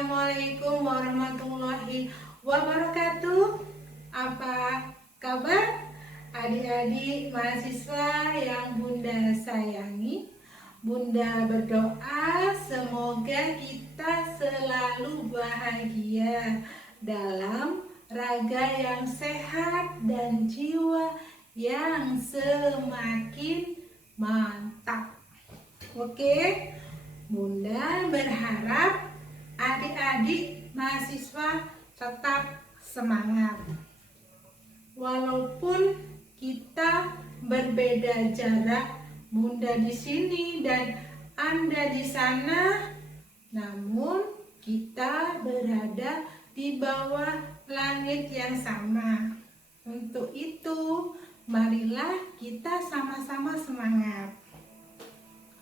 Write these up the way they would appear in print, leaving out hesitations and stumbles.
Assalamualaikum warahmatullahi wabarakatuh. Apa kabar adik-adik mahasiswa yang Bunda sayangi? Bunda berdoa semoga kita selalu bahagia dalam raga yang sehat dan jiwa yang semakin mantap. Oke, Bunda berharap adik-adik mahasiswa tetap semangat. Walaupun kita berbeda jarak, Bunda di sini dan Anda di sana, namun kita berada di bawah langit yang sama. Untuk itu, marilah kita sama-sama semangat.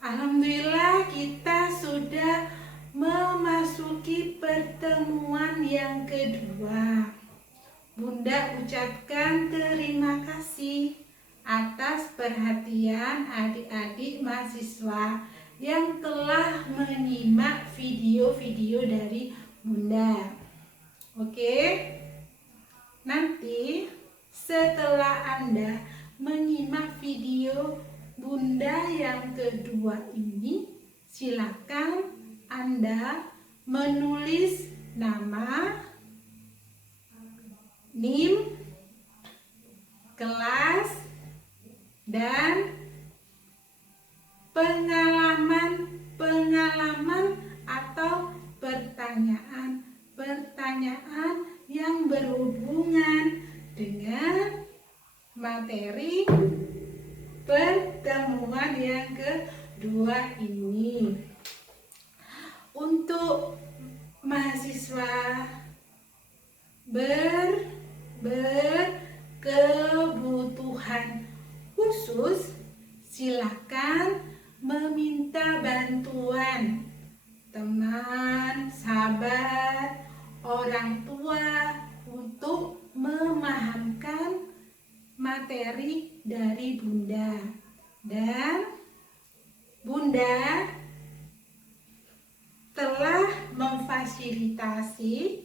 Alhamdulillah kita sudah memasuki pertemuan yang kedua. Bunda ucapkan terima kasih atas perhatian adik-adik mahasiswa yang telah menyimak video-video dari Bunda. Oke, nanti setelah Anda menyimak video Bunda yang kedua ini, silakan Anda menulis nama, NIM, kelas, dan pengalaman atau pertanyaan yang berhubungan dengan materi pertemuan yang kedua ini. Untuk mahasiswa berkebutuhan khusus, silakan meminta bantuan teman, sahabat, orang tua untuk memahamkan materi dari Bunda. Dan Bunda telah memfasilitasi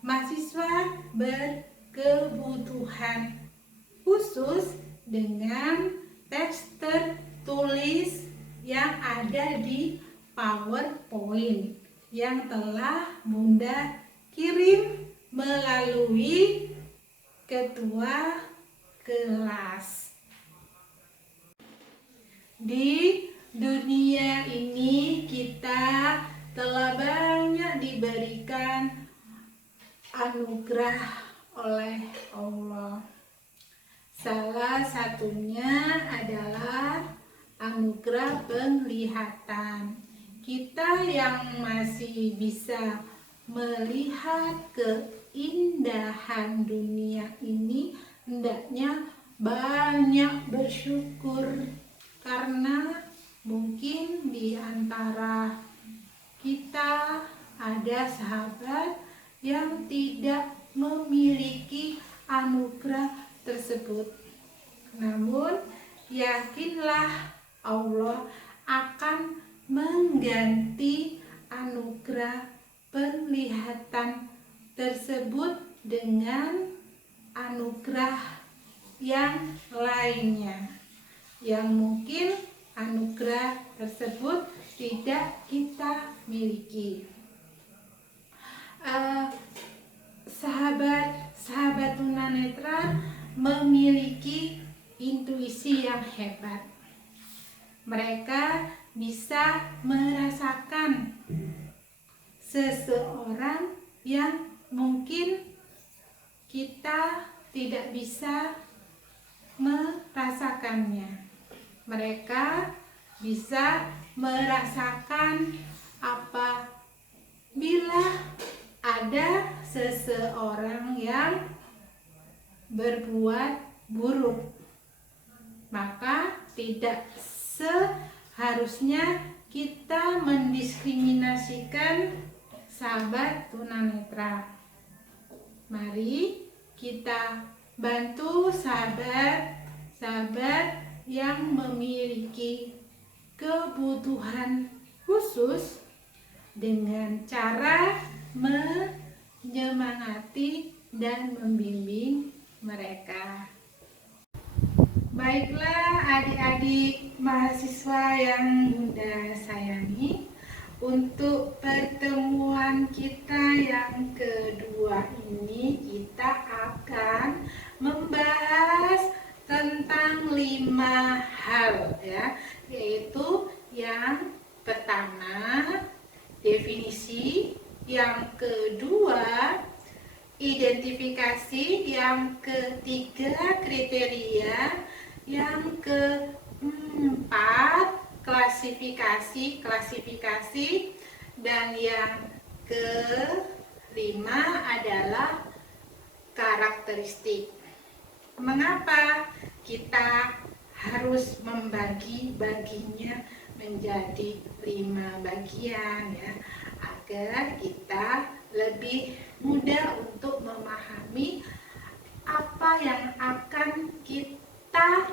mahasiswa berkebutuhan khusus dengan teks tertulis yang ada di PowerPoint yang telah Bunda kirim melalui ketua kelas. Di dunia ini kita telah banyak diberikan anugerah oleh Allah. Salah satunya adalah anugerah penglihatan. Kita yang masih bisa melihat keindahan dunia ini hendaknya banyak bersyukur, karena mungkin di antara kita ada sahabat yang tidak memiliki anugerah tersebut. Namun yakinlah Allah akan mengganti anugerah penglihatan tersebut dengan anugerah yang lainnya, yang mungkin anugerah tersebut tidak kita miliki. Sahabat tunanetra memiliki intuisi yang hebat. Mereka bisa merasakan seseorang yang mungkin kita tidak bisa merasakannya. Mereka bisa merasakan apabila ada seseorang yang berbuat buruk, maka tidak seharusnya kita mendiskriminasikan sahabat tunanetra. Mari kita bantu sahabat yang memiliki kebutuhan khusus dengan cara menyemangati dan membimbing mereka. Baiklah adik-adik mahasiswa yang Bunda sayangi, untuk pertemuan kita yang kedua ini kita akan membahas tentang 5 hal ya, yaitu yang pertama definisi, yang kedua identifikasi, yang ketiga kriteria, yang keempat klasifikasi, dan yang kelima adalah karakteristik. Mengapa kita harus membagi-baginya menjadi 5 bagian ya, agar kita lebih mudah untuk memahami apa yang akan kita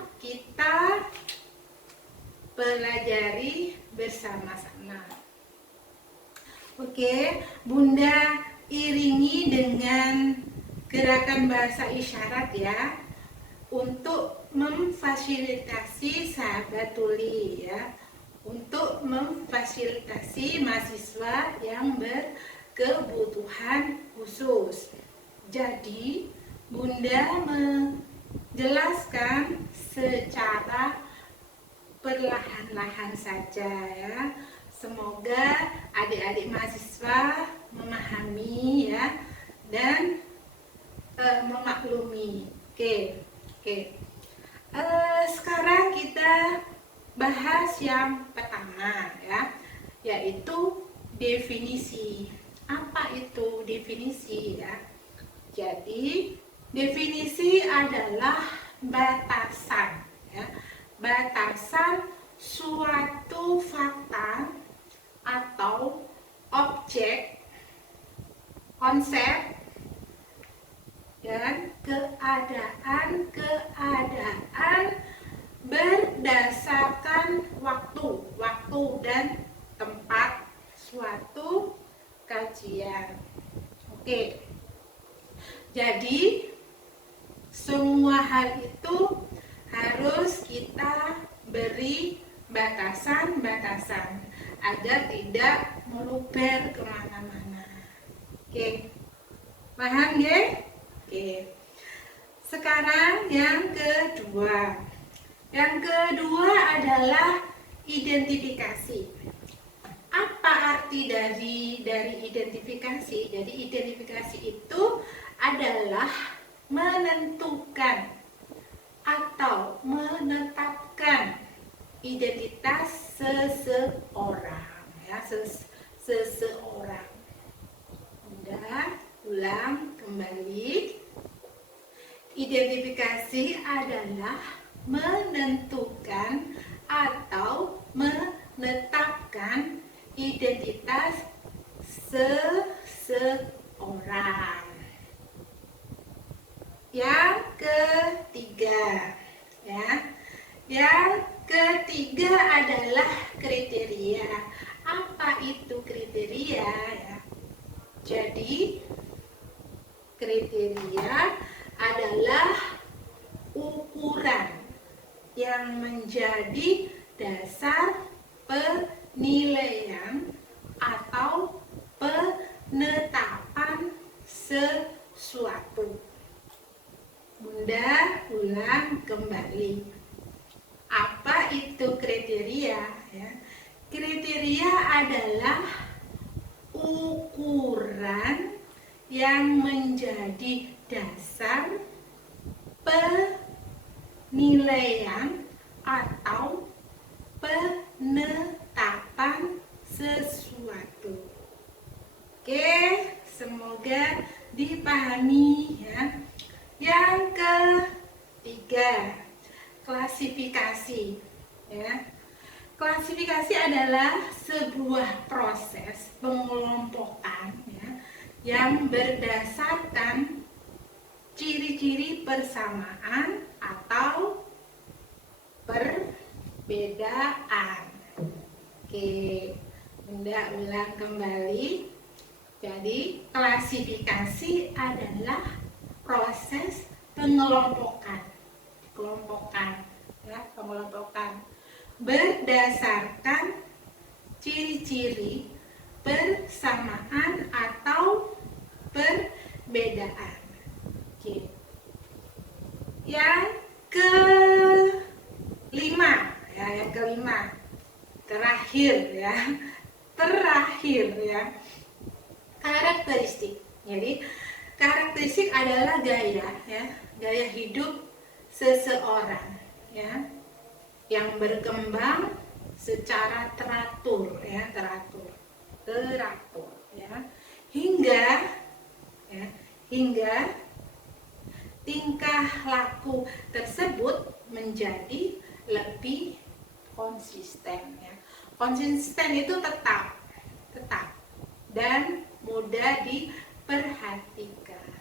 pelajari bersama-sama. Oke, Bunda iringi dengan gerakan bahasa isyarat ya, untuk memfasilitasi sahabat tuli ya, untuk memfasilitasi mahasiswa yang berkebutuhan khusus. Jadi Bunda menjelaskan secara perlahan-lahan saja ya. Semoga adik-adik mahasiswa memahami ya, dan memaklumi. Oke. Sekarang kita bahas yang pertama ya, yaitu definisi. Apa itu definisi ya? Jadi definisi adalah batasan ya, batasan suatu fakta atau objek, konsep, dan keadaan berdasarkan waktu dan tempat suatu kajian. Oke. Jadi semua hal itu harus kita beri batasan-batasan agar tidak meluber kemana-mana. Oke, paham ya? Oke. Sekarang yang kedua. Yang kedua adalah identifikasi. Apa arti dari identifikasi? Jadi identifikasi itu adalah menentukan atau menetapkan identitas seseorang ya, seseorang. Udah, ulang kembali. Identifikasi adalah menentukan atau menetapkan identitas seseorang. Yang ketiga ya. Yang ketiga adalah kriteria. Apa itu kriteria ya? Jadi kriteria adalah ukuran yang menjadi dasar penilaian atau penetapan sesuatu. Bunda ulang kembali. Apa itu kriteria ya? Kriteria adalah ukuran yang menjadi dasar penilaian atau penetapan sesuatu. Oke, semoga dipahami ya. Yang ketiga, klasifikasi ya. Klasifikasi adalah sebuah proses pengelompokan ya, yang berdasarkan ciri-ciri persamaan atau perbedaan. Oke, Bunda ulang kembali. Jadi klasifikasi adalah proses pengelompokan, ya, pengelompokan berdasarkan ciri-ciri, persamaan atau perbedaan. Oke. Yang kelima, terakhir ya, karakteristik. Jadi karakteristik adalah gaya hidup seseorang, ya, yang berkembang secara teratur, ya, hingga tingkah laku tersebut menjadi lebih konsisten, ya. Konsisten itu tetap dan mudah diperhatikan.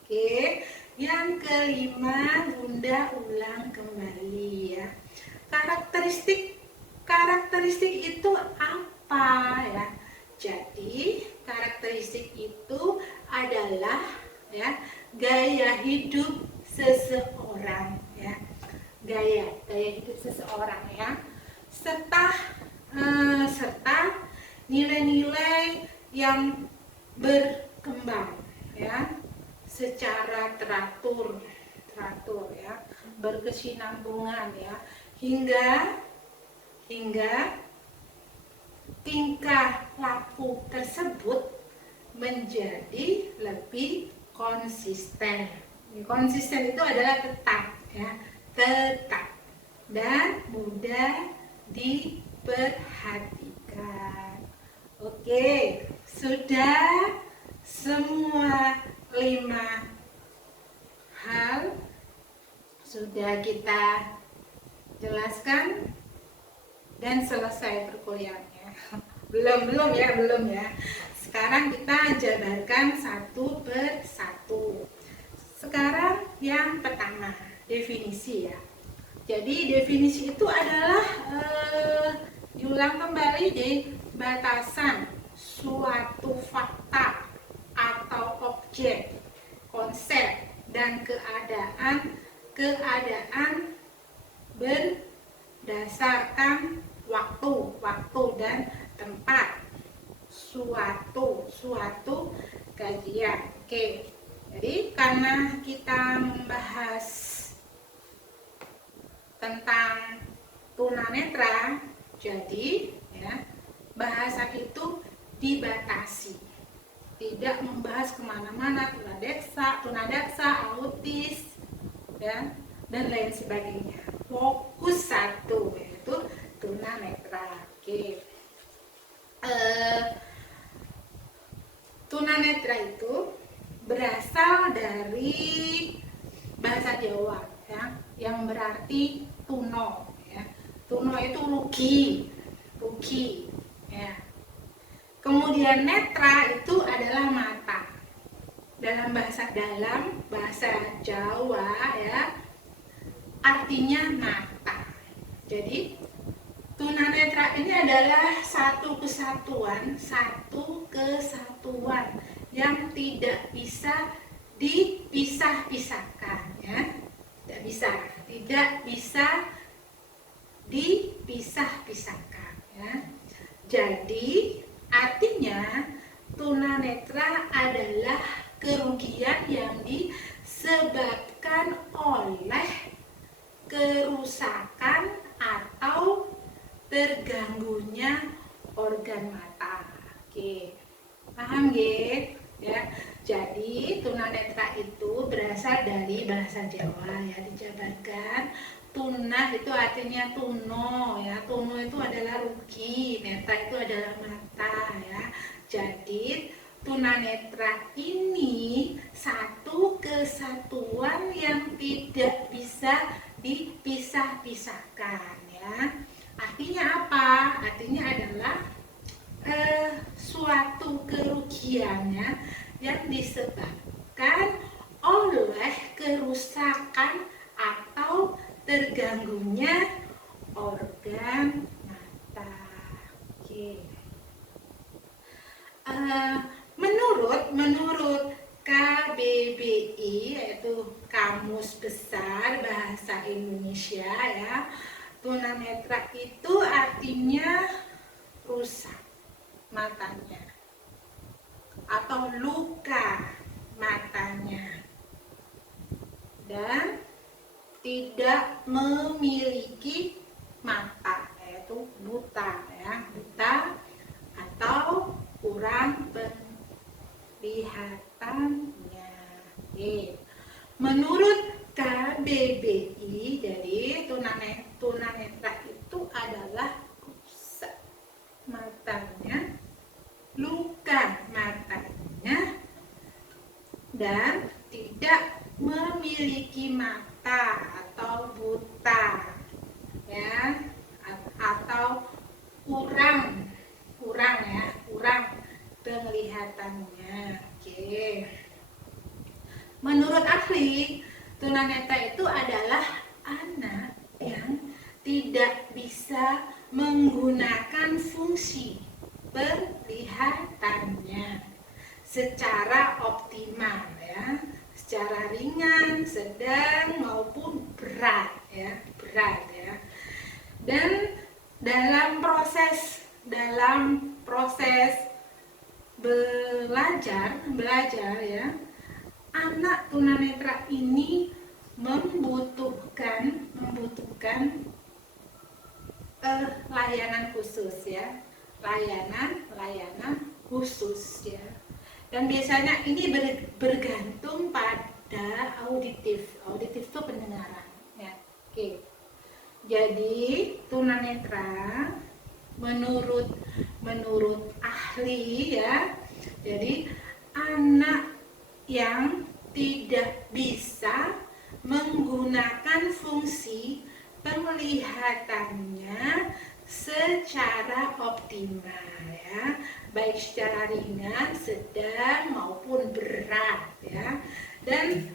Oke, yang kelima Bunda ulang kembali, ya. Karakteristik itu apa, ya? Jadi karakteristik itu adalah, ya, gaya hidup seseorang, ya. Gaya hidup seseorang, ya. Serta nilai-nilai yang berkembang, ya, secara teratur, ya, berkesinambungan, ya, hingga tingkah laku tersebut menjadi lebih konsisten. Konsisten itu adalah tetap, ya, dan mudah diperhatikan. Oke, sudah semua 5 hal sudah kita jelaskan dan selesai perkuliahannya. Belum ya. Sekarang kita jabarkan satu per satu. Sekarang yang pertama, definisi, ya. Jadi definisi itu adalah diulang kembali, jadi batasan suatu fakta atau objek, konsep dan keadaan berdasarkan waktu dan tempat suatu kajian. Oke. Jadi karena kita membahas tentang tunanetra, jadi, ya, bahasan itu dibatasi, tidak membahas kemana-mana, tunadaksa, autis, ya, dan lain sebagainya. Fokus satu, yaitu tunanetra. Oke. Tunanetra itu berasal dari bahasa Jawa, ya, yang berarti tuno, ya. Tuno itu rugi, ya. Kemudian netra itu adalah mata. Dalam bahasa Jawa, ya, artinya mata. Jadi tunanetra ini adalah satu kesatuan yang tidak bisa dipisah-pisahkan, ya. Tidak bisa dipisah-pisahkan, ya. Jadi artinya tunanetra adalah kerugian yang disebabkan oleh kerusakan atau terganggunya organ mata. Oke, paham nggih? Ya, jadi tunanetra itu berasal dari bahasa Jawa, ya, dijabarkan. Tuna itu artinya tuno, ya. Tuno itu adalah rugi, netra itu adalah mata, ya. Jadi tunanetra ini satu kesatuan yang tidak bisa dipisah-pisahkan, ya. Artinya apa? Artinya adalah suatu kerugiannya yang disebabkan oleh kerusakan atau terganggunya organ mata. Oke. Eh, menurut KBBI, yaitu Kamus Besar Bahasa Indonesia ya, tunanetra itu artinya rusak matanya atau luka matanya dan tidak memiliki mata, yaitu buta ya, buta atau kurang penglihatannya. Menurut KBBI, jadi tunanetra itu adalah rusak matanya, luka matanya, dan tidak memiliki mata atau buta ya, atau kurang penglihatannya. Oke. Menurut ahli, tunanetra itu adalah anak yang tidak bisa menggunakan fungsi penglihatannya secara optimal ya, secara ringan, sedang maupun berat ya. Dan dalam proses belajar ya, anak tunanetra ini membutuhkan layanan khusus ya, layanan khusus ya. Dan biasanya ini bergantung pada auditif itu pendengaran ya. Oke. Jadi tunanetra menurut ahli ya, jadi anak yang tidak bisa menggunakan fungsi penglihatannya secara optimal ya, baik secara ringan, sedang maupun berat ya. Dan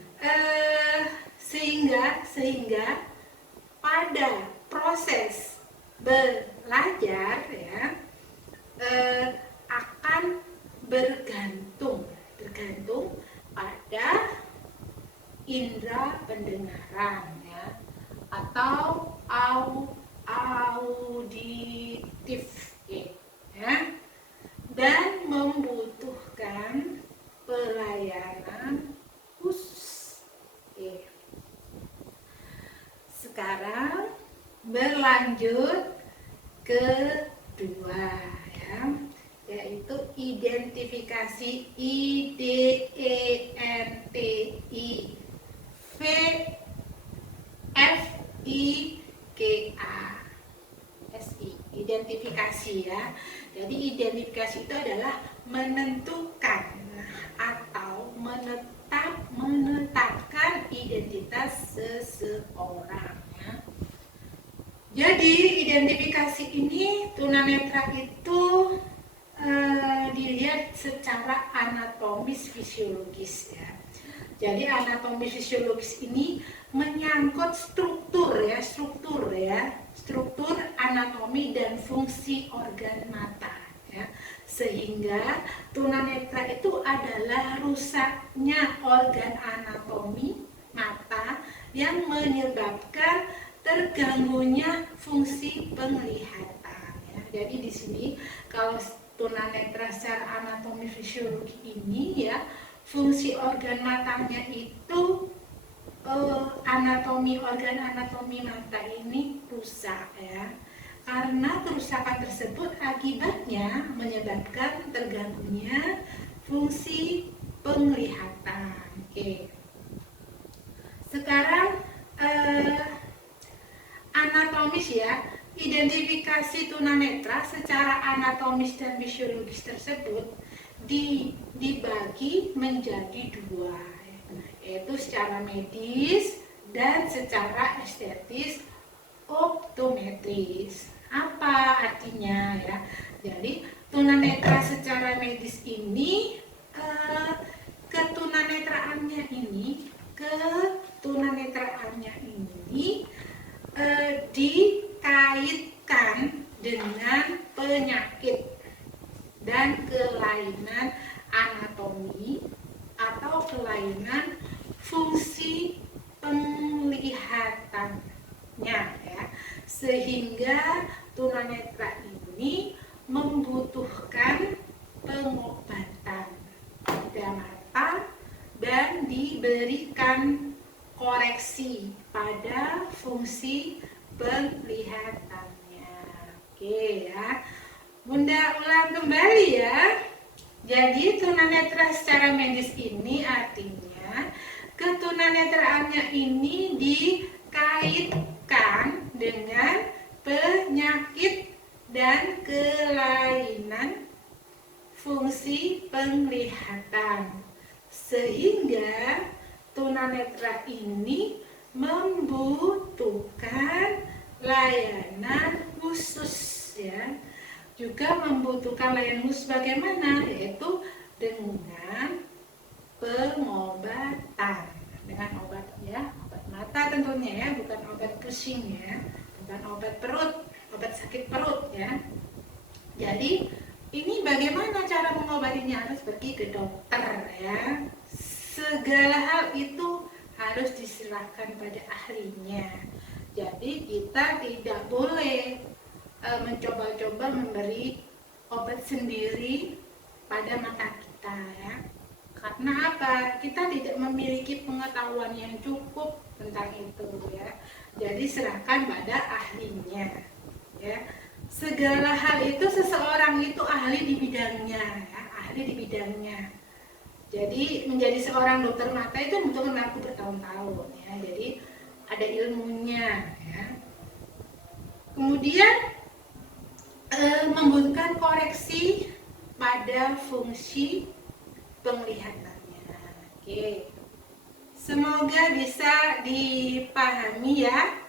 sehingga pada proses belajar ya, akan bergantung pada indera pendengaran ya, atau auditif ya, dan membutuhkan pelayanan khusus. Sekarang berlanjut kedua ya, yaitu identifikasi identifikasi ya. Jadi identifikasi itu adalah menentukan atau menetapkan identitas seseorang ya. Jadi identifikasi ini tunanetra itu dilihat secara anatomis fisiologis ya. Jadi anatomis fisiologis ini menyangkut struktur anatomi dan fungsi organ mata ya. Sehingga tunanetra itu adalah rusaknya organ anatomi mata yang menyebabkan terganggunya fungsi penglihatan ya. Jadi di sini kalau tunanetra secara anatomi fisiologi ini ya, fungsi organ matanya itu organ anatomi mata ini rusak ya. Karena kerusakan tersebut akibatnya menyebabkan terganggunya fungsi penglihatan. Oke. Sekarang anatomis ya, identifikasi tunanetra secara anatomis dan fisiologis tersebut dibagi menjadi dua, yaitu secara medis dan secara estetis optometris. Apa artinya ya? Jadi tunanetra secara medis ini ketunanetraannya ini dikaitkan dengan penyakit dan kelainan penglihatannya ya, sehingga tunanetra ini membutuhkan pengobatan pada mata dan diberikan koreksi pada fungsi penglihatannya. Oke ya, Bunda ulang kembali ya. Jadi tunanetra secara medis ini artinya ketunanetraannya ini dikaitkan dengan penyakit dan kelainan fungsi penglihatan, sehingga tunanetra ini membutuhkan layanan khusus ya, juga membutuhkan layanan khusus bagaimana, yaitu dengan pengobatan, dengan obat ya, obat mata tentunya ya, bukan obat pusing ya, bukan obat perut, obat sakit perut ya. Jadi ini bagaimana cara mengobatinya, harus pergi ke dokter ya. Segala hal itu harus diserahkan pada ahlinya. Jadi kita tidak boleh mencoba-coba memberi obat sendiri pada mata kita ya. Karena apa? Kita tidak memiliki pengetahuan yang cukup tentang itu ya. Jadi serahkan pada ahlinya ya. Segala hal itu seseorang itu ahli di bidangnya ya, ahli di bidangnya. Jadi menjadi seorang dokter mata itu membutuhkan waktu bertahun-tahun ya. Jadi ada ilmunya ya. Kemudian membutuhkan koreksi pada fungsi penglihatannya. Oke. Semoga bisa dipahami ya.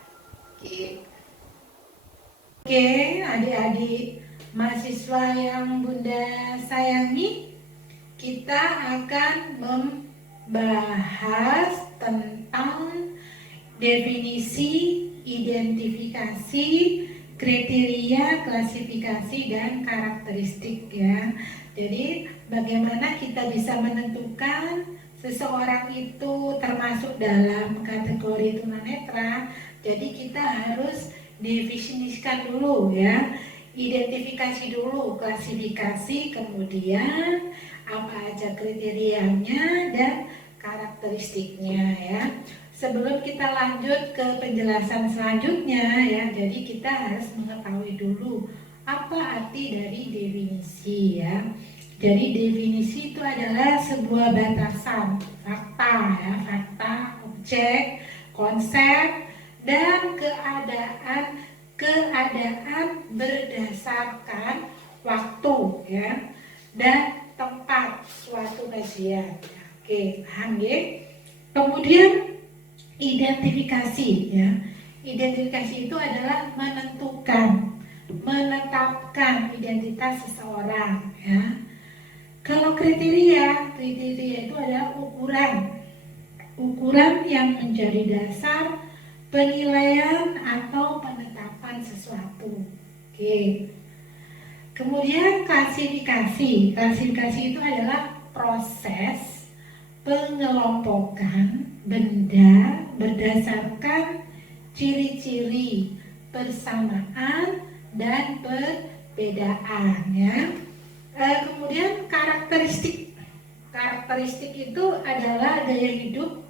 Oke, adik-adik mahasiswa yang Bunda sayangi, kita akan membahas tentang definisi, identifikasi, kriteria, klasifikasi, dan karakteristik ya. Jadi bagaimana kita bisa menentukan seseorang itu termasuk dalam kategori tunanetra. Jadi kita harus definisikan dulu ya, identifikasi dulu, klasifikasi, kemudian apa aja kriterianya dan karakteristiknya ya. Sebelum kita lanjut ke penjelasan selanjutnya ya, jadi kita harus mengetahui dulu apa arti dari definisi ya. Jadi definisi itu adalah sebuah batasan fakta ya, fakta, objek, konsep, dan keadaan berdasarkan waktu ya dan tempat suatu kajian. Oke, paham ya? Kemudian identifikasi ya. Identifikasi itu adalah menetapkan identitas seseorang ya. Kalau kriteria itu adalah ukuran yang menjadi dasar penilaian atau penetapan sesuatu. Oke. Kemudian klasifikasi itu adalah proses pengelompokan benda berdasarkan ciri-ciri, persamaan, dan perbedaan ya. Kemudian karakteristik itu adalah gaya hidup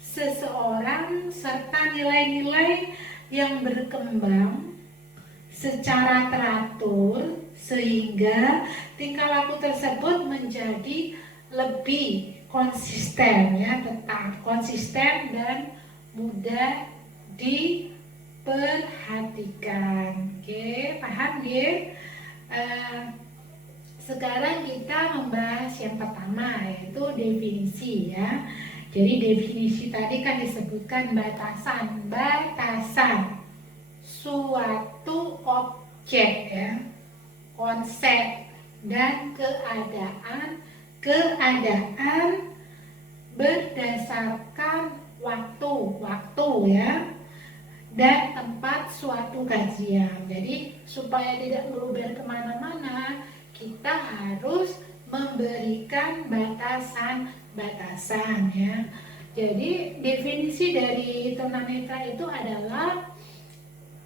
seseorang serta nilai-nilai yang berkembang secara teratur sehingga tingkah laku tersebut menjadi lebih konsisten ya, tetap konsisten dan mudah diperhatikan. Oke, paham ya? Sekarang kita membahas yang pertama, yaitu definisi ya. Jadi definisi tadi kan disebutkan batasan suatu objek ya, konsep, dan keadaan berdasarkan waktu ya, dan tempat suatu kajian. Jadi supaya tidak meluber kemana-mana, kita harus memberikan batasan ya. Jadi definisi dari tunanetra itu adalah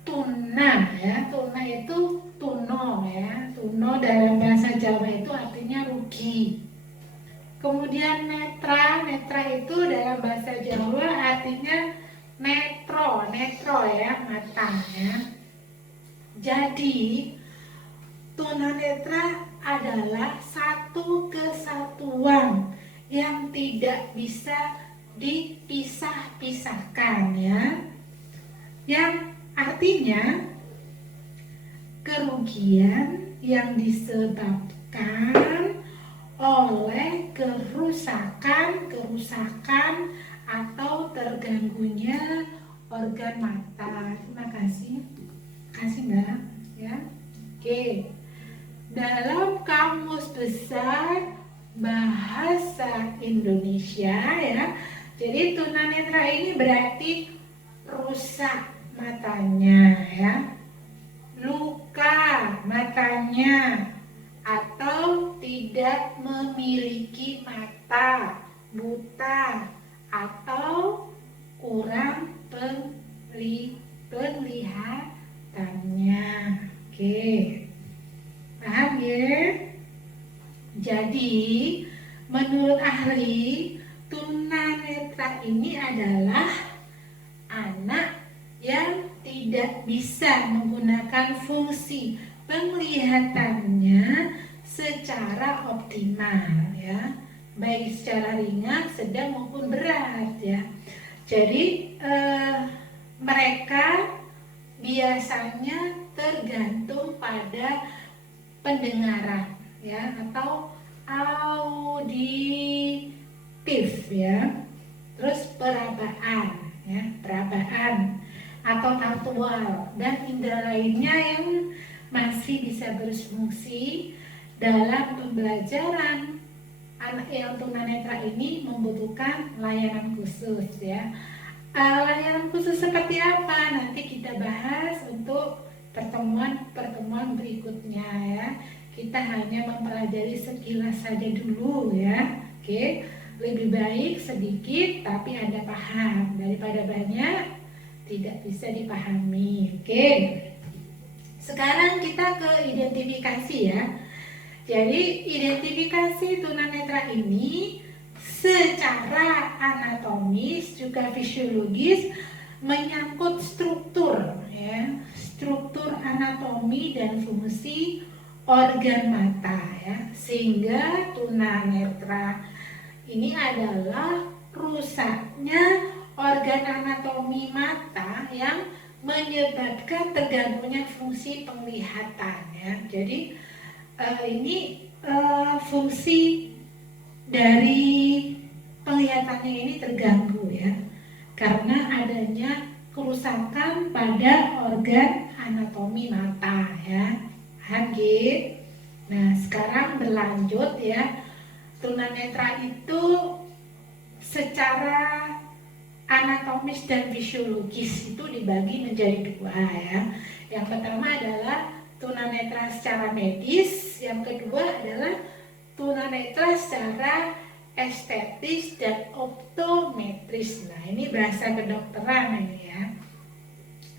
tuna ya, tuna itu tuno ya, tuno dalam bahasa Jawa itu artinya rugi. Kemudian netra, netra itu dalam bahasa Jawa artinya netro, netro ya, mata ya. Jadi tunanetra adalah satu kesatuan yang tidak bisa dipisah-pisahkan ya, yang artinya kerugian yang disebabkan oleh kerusakan atau terganggunya organ mata. Terima kasih. Kasih Mbak ya. Oke. Dalam Kamus Besar Bahasa Indonesia ya. Jadi tunanetra ini berarti rusak matanya ya, luka matanya, atau tidak memiliki mata, buta, atau kurang penglihatannya. Oke, paham ya? Jadi menurut ahli, tunanetra ini adalah anak yang tidak bisa menggunakan fungsi penglihatannya secara optimal ya, baik secara ringan, sedang maupun berat ya. Jadi mereka biasanya tergantung pada pendengaran ya, atau auditif ya, terus perabaan ya, perabaan atau taktual, dan indera lainnya yang masih bisa berfungsi dalam pembelajaran. Anak yang tunanetra ini membutuhkan layanan khusus ya. Layanan khusus seperti apa nanti kita bahas untuk pertemuan berikutnya ya. Kita hanya mempelajari sekilas saja dulu ya. Oke, lebih baik sedikit tapi Anda paham daripada banyak tidak bisa dipahami. Oke. Sekarang kita ke identifikasi ya. Jadi identifikasi tunanetra ini secara anatomis juga fisiologis menyangkut struktur ya, struktur anatomi dan fungsi organ mata ya, sehingga tunanetra ini adalah rusaknya organ anatomi mata yang menyebabkan terganggunya fungsi penglihatan ya. Jadi ini fungsi dari penglihatannya ini terganggu ya, karena adanya kerusakan pada organ anatomi mata ya. Hage. Nah, sekarang berlanjut ya. Tunanetra itu secara anatomis dan fisiologis itu dibagi menjadi dua ya. Yang pertama adalah tunanetra secara medis, yang kedua adalah tunanetra secara estetis dan optometris. Nah, ini bahasa kedokteran ini ya.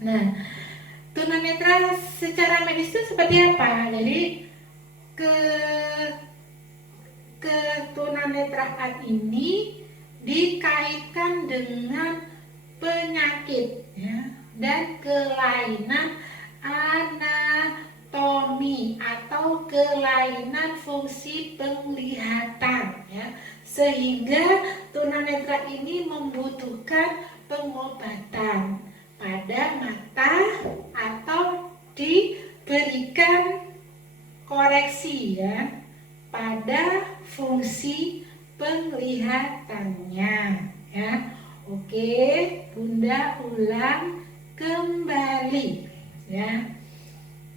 Nah, tunanetra secara medis itu seperti apa? Jadi ketunanetraan ini dikaitkan dengan penyakit ya, dan kelainan anatomi atau kelainan fungsi penglihatan ya, sehingga tunanetra ini membutuhkan pengobatan pada mata atau diberikan koreksi ya pada fungsi penglihatannya ya. Oke, Bunda ulang kembali ya.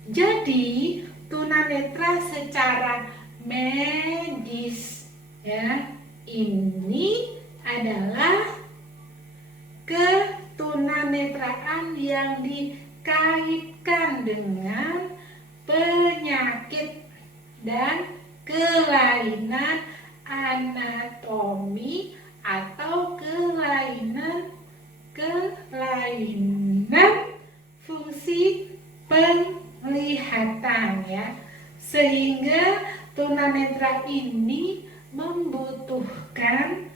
Jadi tunanetra secara medis ya, ini adalah ketunanetraan yang dikaitkan dengan penyakit dan kelainan anatomi atau kelainan fungsi penglihatan ya. Sehingga tunanetra ini membutuhkan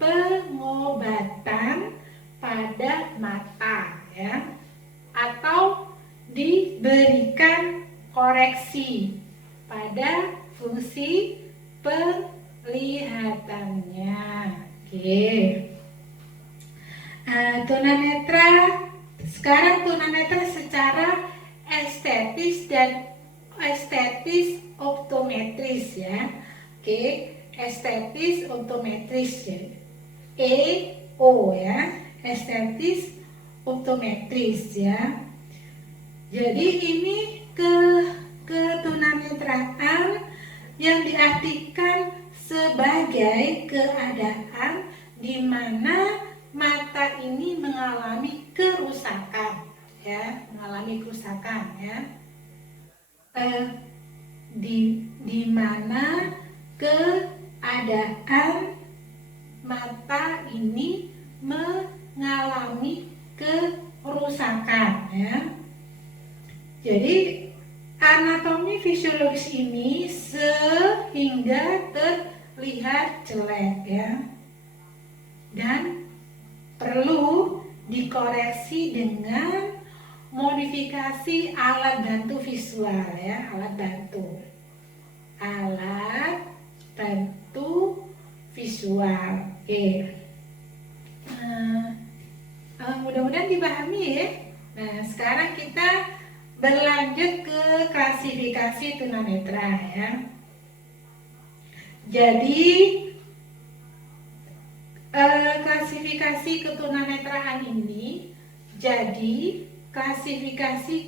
pengobatan pada mata ya, atau diberikan koreksi pada fungsi penglihatannya. Oke. Tunanetra, sekarang tunanetra secara estetis dan estetis optometris ya. Oke, estetis optometris ya. EO ya, estetis optometris ya. Jadi ini ketunanetraan yang diartikan sebagai keadaan di mana mata ini mengalami kerusakan ya, di mana keadaan mata ini mengalami kerusakan ya. Jadi anatomi fisiologis ini sehingga terlihat jelek ya, dan perlu dikoreksi dengan modifikasi alat bantu visual ya, alat bantu visual. Oke. Mudah-mudahan dipahami ya. Nah, sekarang kita berlanjut ke klasifikasi tunanetra ya. Jadi klasifikasi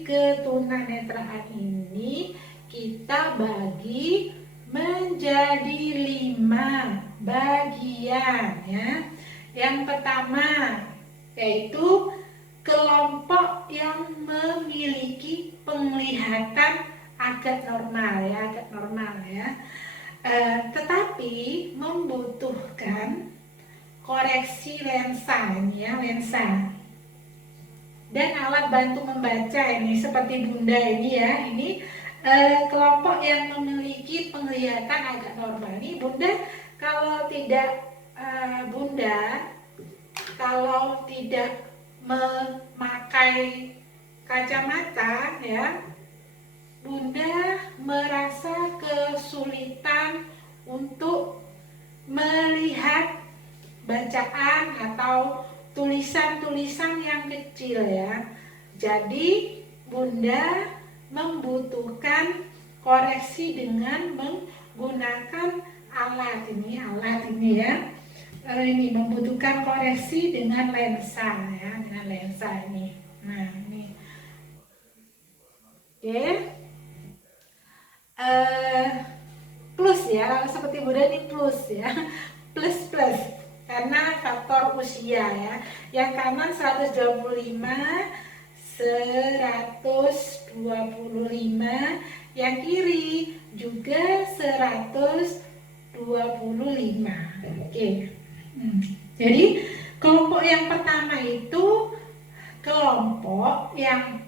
ketunanetraan ini, kita bagi menjadi 5 bagian ya. Yang pertama yaitu kelompok yang memiliki penglihatan agak normal ya, tetapi membutuhkan koreksi lensa dan alat bantu membaca ini seperti Bunda ini ya. Ini kelompok yang memiliki penglihatan agak normal. Ini Bunda kalau tidak memakai kacamata ya, Bunda merasa kesulitan untuk melihat bacaan atau tulisan-tulisan yang kecil ya. Jadi Bunda membutuhkan koreksi dengan menggunakan alat ini ya. Ini membutuhkan koreksi dengan lensa ya, ini. Nah, ini. Oke. Plus ya, seperti Bunda ini plus ya. Plus karena faktor usia ya. Yang kanan 125, 125, yang kiri juga 125. Oke. Jadi kelompok yang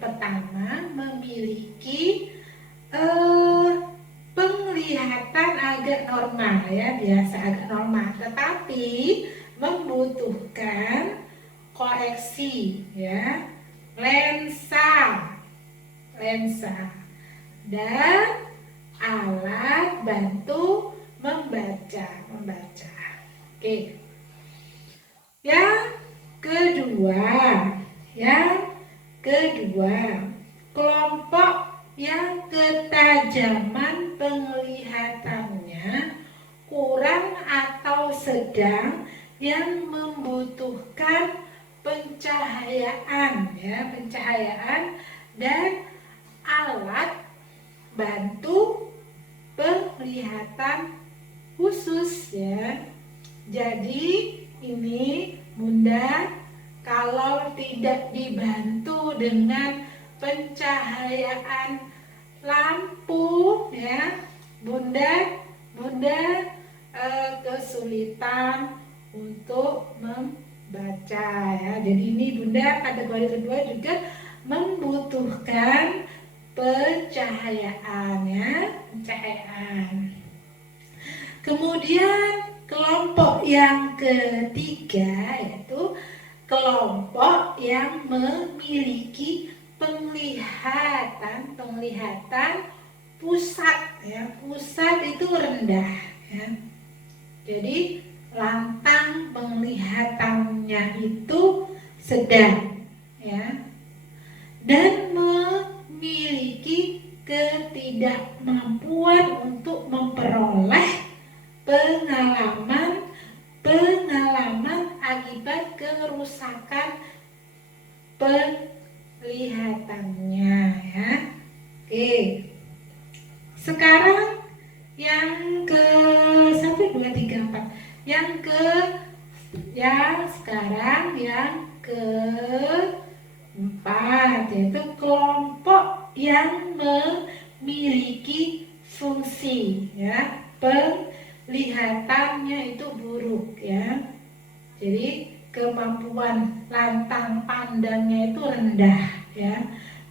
pertama memiliki penglihatan agak normal ya, biasa agak normal, tetapi membutuhkan koreksi ya, lensa dan alat bantu membaca. Oke. Yang kedua, kelompok yang ketajaman penglihatannya kurang atau sedang yang membutuhkan pencahayaan dan alat bantu penglihatan khusus ya. Jadi ini Bunda kalau tidak dibantu dengan pencahayaan lampu ya, Bunda kesulitan untuk membaca ya. Jadi ini Bunda kategori kedua juga membutuhkan pencahayaan ya, pencahayaan. Kemudian kelompok yang ketiga yaitu kelompok yang memiliki penglihatan pusat ya, pusat itu rendah ya. Jadi lantang penglihatannya itu sedang ya, dan memiliki ketidakmampuan untuk memperoleh pengalaman akibat kerusakan penglihatannya ya. Oke. Sekarang yang ke 1 2 3 4. Sekarang yang keempat yaitu kelompok yang memiliki fungsi ya, penglihatannya itu buruk ya. Jadi kemampuan lantang pandangnya itu rendah ya,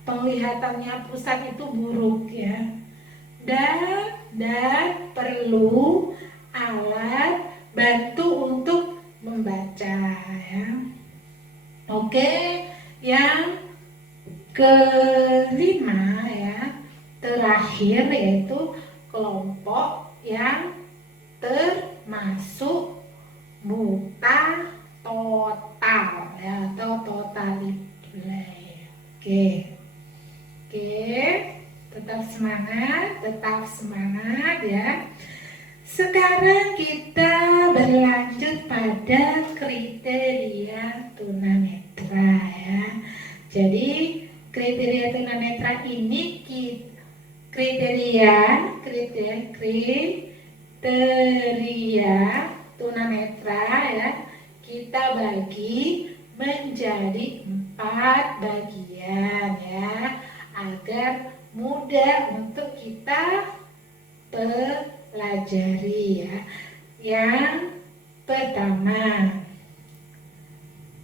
penglihatannya pusat itu buruk ya, dan perlu alat bantu untuk membaca ya. Oke, yang kelima ya, terakhir yaitu kelompok yang termasuk buta total ya, atau totally blind. Oke, tetap semangat ya. Sekarang kita berlanjut pada kriteria tunanetra ya. Jadi kriteria tunanetra ini kriteria tunanetra ya, kita bagi menjadi 4 bagian ya, agar mudah untuk kita pelajari ya. Yang pertama,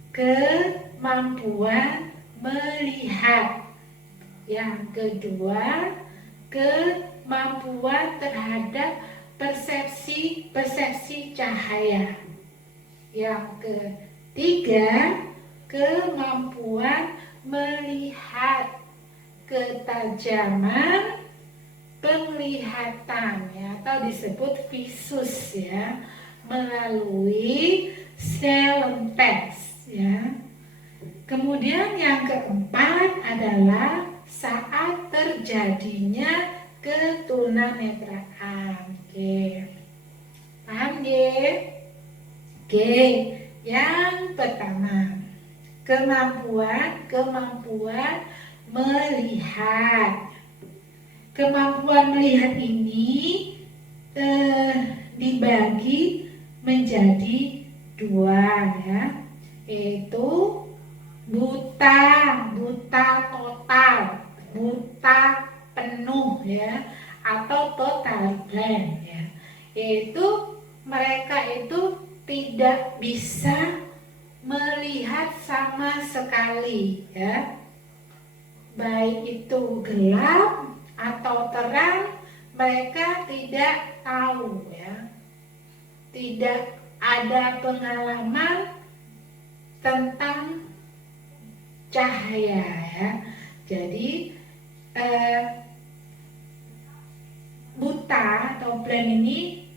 kemampuan melihat. Yang kedua, kemampuan terhadap persepsi cahaya. Yang ketiga, kemampuan melihat ketajaman penglihatan ya, atau disebut visus ya, melalui sel tes ya. Kemudian yang keempat adalah saat terjadinya ketunanetraan. Oke, paham ya? Oke, yang pertama, kemampuan melihat. Kemampuan melihat ini dibagi menjadi 2 ya, yaitu buta total, buta penuh ya, atau total blind ya. Yaitu mereka itu tidak bisa melihat sama sekali ya, baik itu gelap atau terang, mereka tidak tahu ya, tidak ada pengalaman tentang cahaya ya. Jadi buta atau blind ini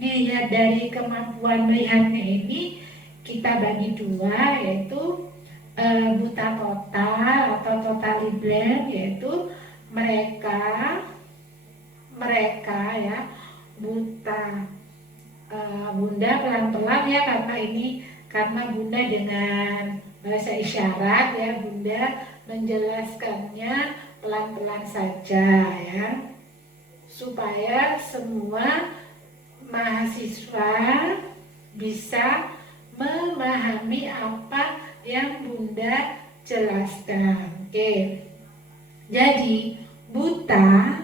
dilihat dari kemampuan melihatnya ini kita bagi 2, yaitu buta total atau totally blind, yaitu mereka ya buta. Bunda pelan-pelan ya, karena Bunda dengan bahasa isyarat ya, Bunda menjelaskannya pelan-pelan saja ya, supaya semua mahasiswa bisa memahami apa yang Bunda jelaskan. Oke. Jadi buta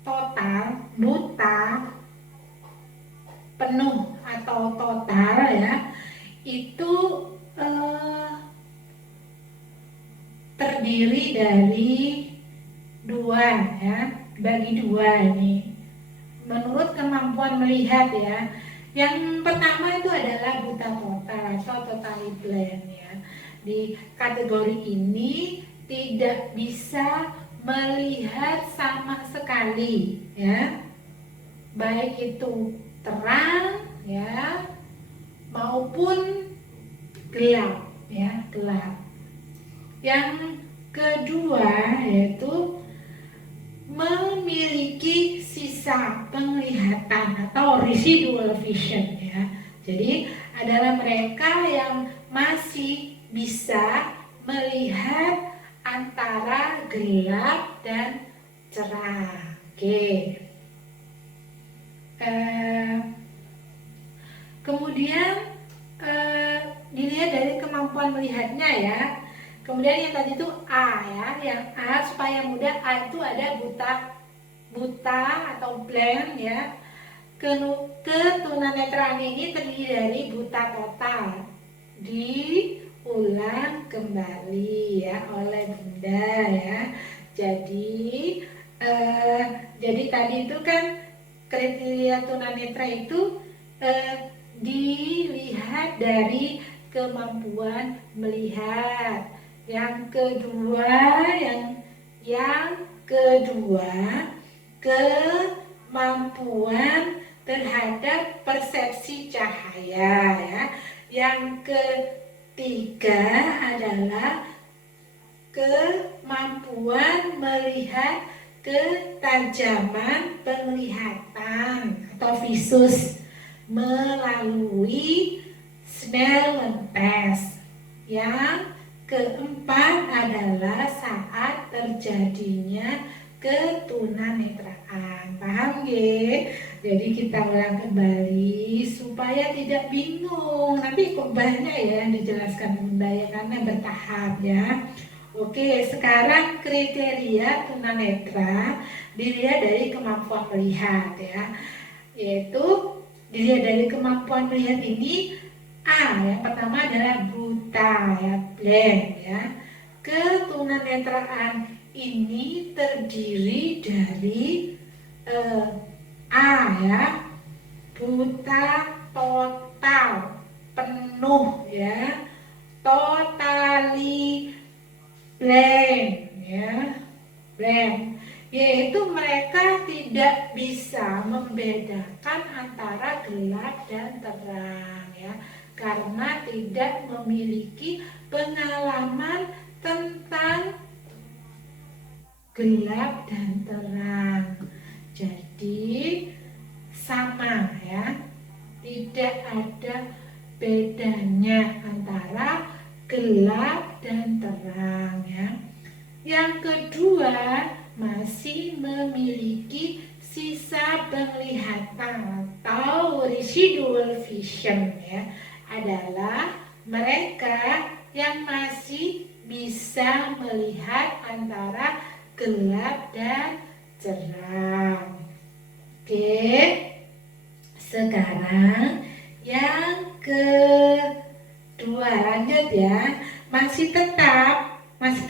total, buta penuh atau total ya, itu terdiri dari dua ya, bagi dua ini menurut kemampuan melihat ya. Yang pertama itu adalah buta total atau totally blind ya. Di kategori ini tidak bisa melihat sama sekali ya, baik itu terang ya maupun gelap ya, gelap. Yang kedua yaitu memiliki sisa penglihatan atau residual vision ya. Jadi adalah mereka yang masih bisa melihat antara gelap dan cerah. Oke. Kemudian dilihat dari kemampuan melihatnya ya. Kemudian yang tadi itu A ya, yang A supaya mudah, A itu ada buta atau blind ya. Ketunanetraan ini terdiri dari buta total. Diulang kembali ya oleh Bunda ya. Jadi tadi itu kan kriteria tunanetra itu dilihat dari kemampuan melihat. Yang kedua kemampuan terhadap persepsi cahaya ya. Yang ketiga adalah kemampuan melihat ketajaman penglihatan atau visus melalui Snellen test. Yang keempat adalah saat terjadinya ketunanetraan. Paham ya? Jadi kita ulang kembali supaya tidak bingung. Nanti kok banyak ya yang dijelaskan Bunda ya, karena bertahap ya. Oke, sekarang kriteria tunanetra dilihat dari kemampuan melihat ya. Yaitu dilihat dari kemampuan melihat ini A, yang pertama adalah buta ya, blind ya. Ketunanetraan ini terdiri dari A ya, buta total, penuh ya, totally blind ya, blind, yaitu mereka tidak bisa membedakan antara gelap dan terang ya, karena tidak memiliki pengalaman tentang gelap dan terang. Jadi sama ya, tidak ada bedanya antara gelap dan terang ya. Yang kedua, masih memiliki sisa penglihatan atau residual vision ya, adalah mereka yang masih bisa melihat antara gelap dan cerah. Oke, sekarang yang kedua, lanjut ya. Masih tetap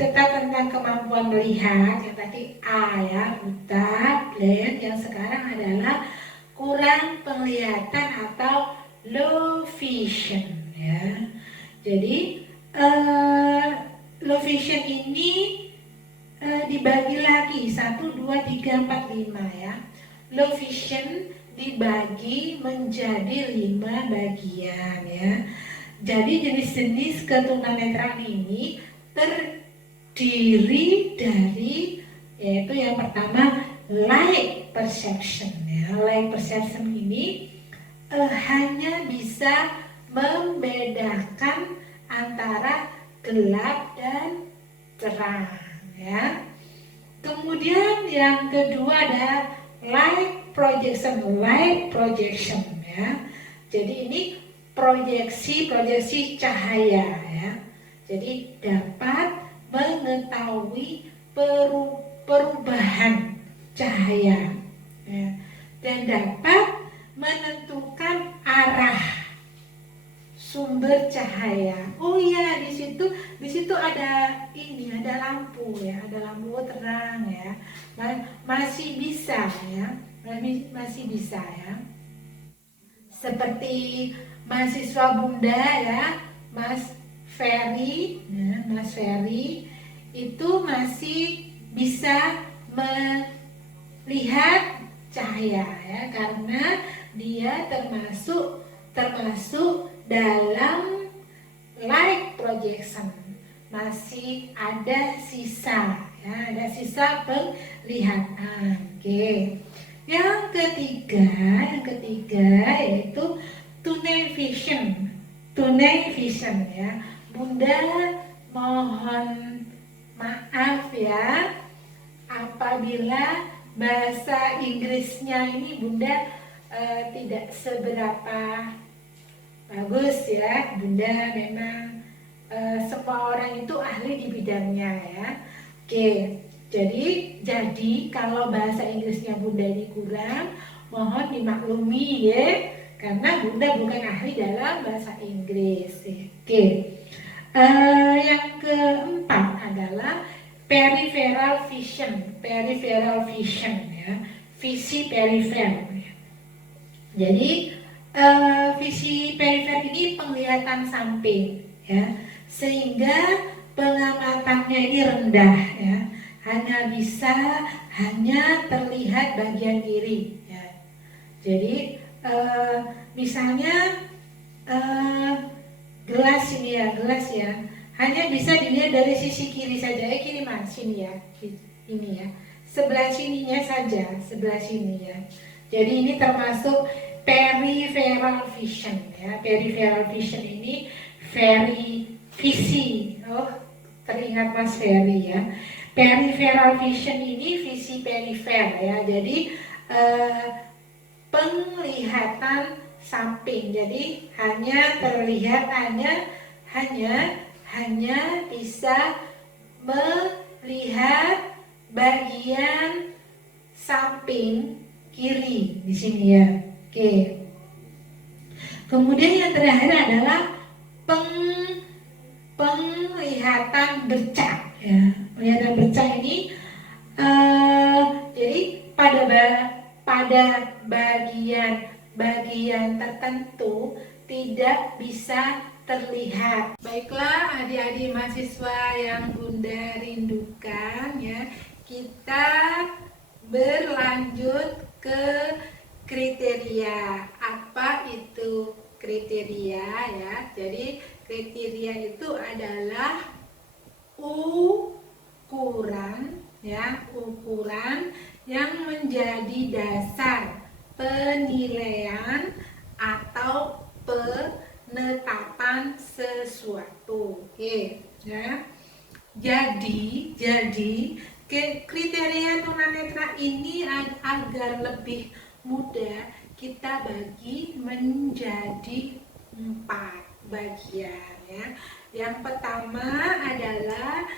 tentang kemampuan melihat, yang tadi A ya, buta, blind. Yang sekarang adalah kurang penglihatan atau low vision ya. Jadi low vision ini dibagi lagi 1, 2, 3, 4, 5 ya. Low vision dibagi menjadi 5 bagian ya. Jadi jenis-jenis ketunanetraan ini terdiri dari, yaitu yang pertama light perception ya. Light perception ini hanya bisa membedakan antara gelap dan terang ya. Kemudian yang kedua ada light projection ya. Jadi ini proyeksi cahaya ya. Jadi dapat mengetahui perubahan cahaya ya, dan dapat menentukan bercahaya. Oh iya, di situ ada ini, ada lampu ya, ada lampu terang ya. Masih bisa ya, masih bisa ya. Seperti mahasiswa Bunda ya, Mas Ferry, ya, Mas Ferry itu masih bisa melihat cahaya ya, karena dia termasuk dalam light projection, masih ada sisa ya, ada sisa penglihatan. Oke. Yang ketiga yaitu tunnel vision. Tunnel vision ya. Bunda mohon maaf ya apabila bahasa Inggrisnya ini Bunda tidak seberapa bagus ya. Bunda memang semua orang itu ahli di bidangnya ya. Oke, jadi kalau bahasa Inggrisnya Bunda ini kurang, mohon dimaklumi ya, karena Bunda bukan ahli dalam bahasa Inggris. Oke, yang keempat adalah peripheral vision. Peripheral vision ya, visi perifer. Jadi visi perifer ini penglihatan samping ya, sehingga pengamatannya ini rendah ya, hanya terlihat bagian kiri ya. Jadi misalnya gelas ya hanya bisa dilihat dari sisi kiri saja, kiri mana sini ya, ini ya, sebelah sininya saja, sebelah sini ya. Jadi ini termasuk peripheral vision ya. Peripheral vision ini visi. Oh, teringat Mas Ferry ya. Peripheral vision ini visi perifer ya. Jadi penglihatan samping. Jadi hanya terlihat hanya bisa melihat bagian samping kiri di sini ya. Oke. Kemudian yang terakhir adalah penglihatan bercak ya. Penglihatan bercak ini jadi pada bagian tertentu tidak bisa terlihat. Baiklah adik-adik mahasiswa yang Bunda rindukan ya, kita berlanjut ke kriteria. Apa itu kriteria ya? Jadi kriteria itu adalah ukuran ya, ukuran yang menjadi dasar penilaian atau penetapan sesuatu. Oke ya. Jadi kriteria tunanetra ini agar lebih mudah kita bagi menjadi 4 bagian ya. Yang pertama adalah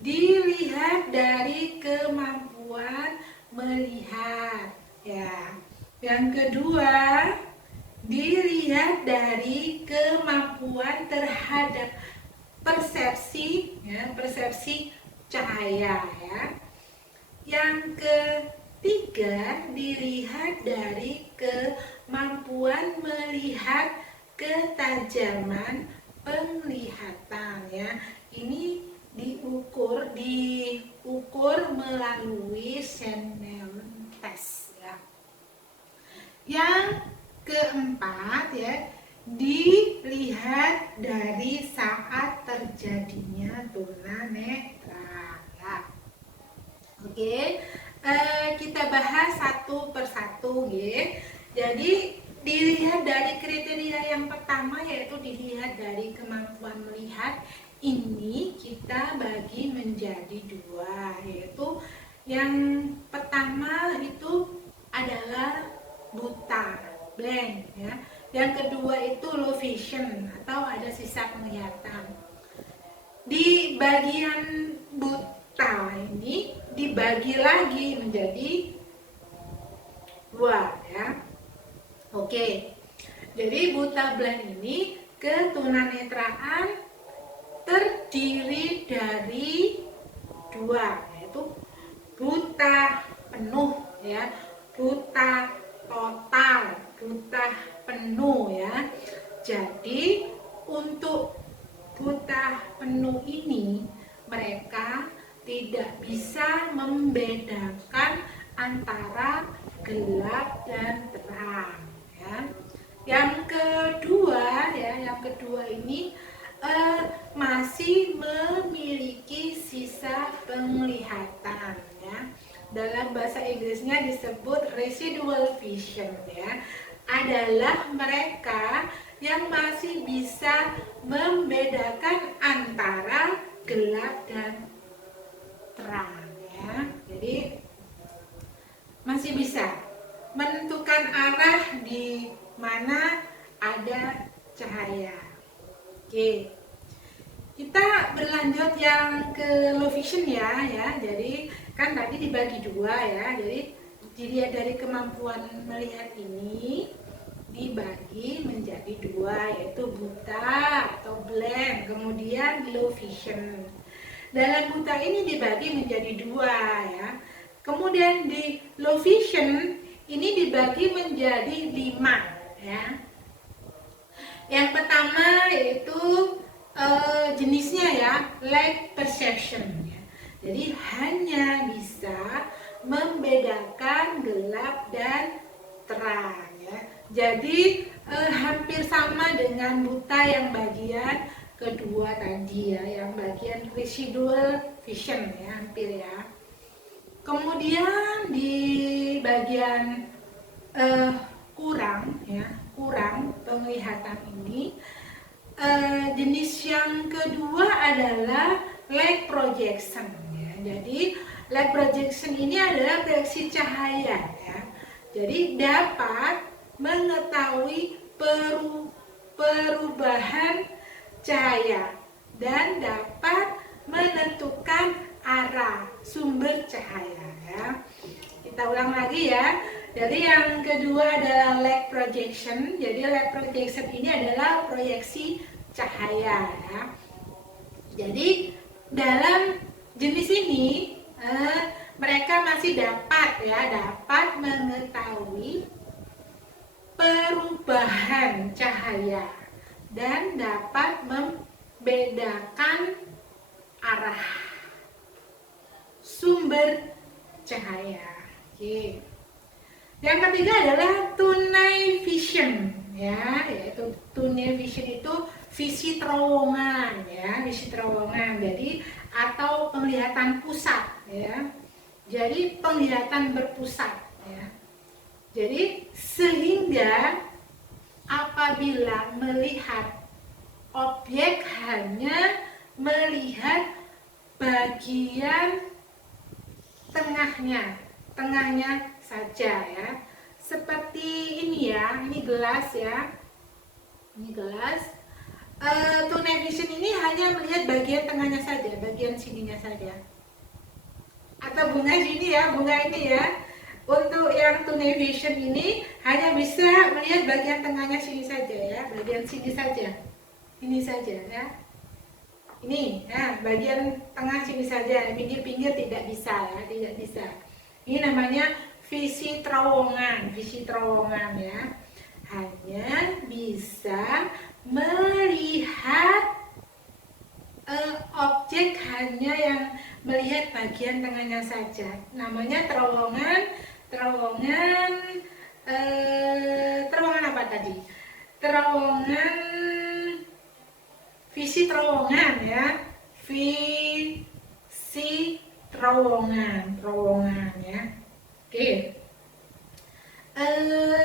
dilihat dari kemampuan melihat ya. Yang kedua, dilihat dari kemampuan terhadap persepsi ya, persepsi cahaya ya. Yang ketiga, dilihat dari kemampuan melihat ketajaman penglihatan ya. Ini diukur melalui Snellen test ya. Yang keempat ya, dilihat dari saat terjadinya tunanetra ya. Oke, kita bahas satu persatu ya. Jadi dilihat dari kriteria yang pertama yaitu dilihat dari kemampuan melihat. Ini kita bagi menjadi 2, yaitu yang pertama itu adalah buta, blank ya. Yang kedua itu low vision atau ada sisa penglihatan. Di bagian buta ini dibagi lagi menjadi 2 ya. Oke. Jadi buta blank ini Ketunanetraan terdiri dari dua, yaitu buta penuh ya, buta total, buta penuh ya. Jadi untuk buta penuh ini mereka tidak bisa membedakan antara gelap dan terang ya. Yang kedua ini masih memiliki sisa penglihatan ya. Dalam bahasa Inggrisnya disebut residual vision ya. Adalah mereka yang masih bisa membedakan antara gelap dan terang ya. Jadi masih bisa menentukan arah di mana ada cahaya. Oke, kita berlanjut yang ke low vision ya. Jadi kan tadi dibagi dua ya. Jadi dilihat dari kemampuan melihat ini dibagi menjadi dua, yaitu buta atau blind, kemudian low vision. Dalam buta ini dibagi menjadi dua ya. Kemudian di low vision ini dibagi menjadi 5 ya. Yang pertama yaitu jenisnya ya, light perception ya. Jadi hanya bisa membedakan gelap dan terang ya. Jadi hampir sama dengan buta yang bagian kedua tadi ya, yang bagian residual vision ya, hampir ya. Kemudian di bagian kurang penglihatan ini, jenis yang kedua adalah light projection ya. Jadi light projection ini adalah proyeksi cahaya ya. Jadi dapat mengetahui perubahan cahaya dan dapat menentukan arah sumber cahaya ya. Kita ulang lagi ya. Jadi yang kedua adalah light projection. Jadi light projection ini adalah proyeksi cahaya ya. Jadi dalam jenis ini mereka masih dapat mengetahui perubahan cahaya dan dapat membedakan arah sumber cahaya. Oke. Yang ketiga adalah tunnel vision ya, yaitu tunnel vision itu visi terowongan ya, visi terowongan. Jadi atau penglihatan pusat ya. Jadi penglihatan berpusat ya. Jadi sehingga apabila melihat objek hanya melihat bagian tengahnya saja ya. Seperti ini ya, ini gelas ya. Ini gelas. Tunnel vision ini hanya melihat bagian tengahnya saja, bagian sininya saja. Atau bunga sini ya, bunga ini ya. Untuk yang tunnel vision ini hanya bisa melihat bagian tengahnya sini saja ya, bagian sini saja. Ini saja ya. Ini ya, bagian tengah sini saja, pinggir-pinggir tidak bisa ya, tidak bisa. Ini namanya visi terowongan ya. Hanya bisa melihat objek hanya yang melihat bagian tengahnya saja. Namanya terowongan apa tadi? Terowongan visi terowongan ya. Visi terowongan ya. Oke.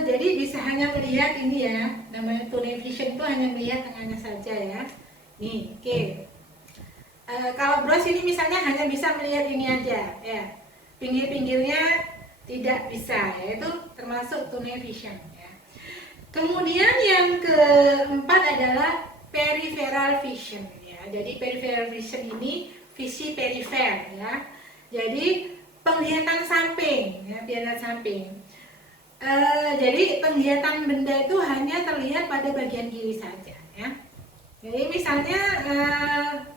Jadi bisa hanya melihat ini ya, namanya tunnel vision itu hanya melihat tengahnya saja ya. Nih, oke. Kalau bros ini misalnya hanya bisa melihat ini aja ya, pinggir-pinggirnya tidak bisa, yaitu termasuk tunnel vision ya. Kemudian yang keempat adalah peripheral vision ya. Jadi peripheral vision ini visi perifer ya. Jadi penglihatan samping ya, penglihatan samping. Jadi penglihatan benda itu hanya terlihat pada bagian kiri saja ya. Jadi misalnya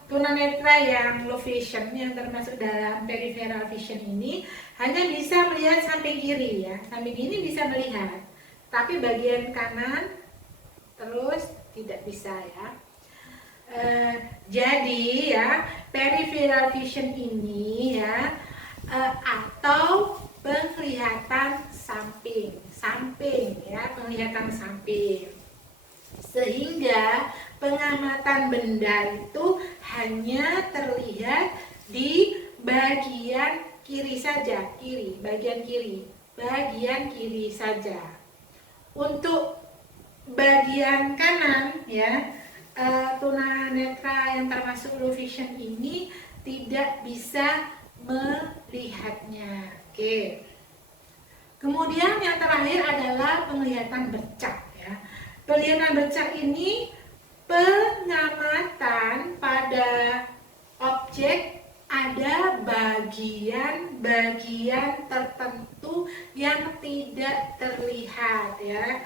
tunanetra yang low vision yang termasuk dalam peripheral vision ini hanya bisa melihat samping kiri ya, samping ini bisa melihat, tapi bagian kanan terus tidak bisa ya. Jadi ya peripheral vision ini ya atau penglihatan samping ya, penglihatan samping, sehingga pengamatan benda itu hanya terlihat di bagian kiri saja, bagian kiri saja. Untuk bagian kanan ya, tunanetra yang termasuk low vision ini tidak bisa melihatnya. Oke. Kemudian yang terakhir adalah penglihatan bercak ya. Penglihatan bercak ini pengamatan pada objek ada bagian-bagian tertentu yang tidak terlihat ya.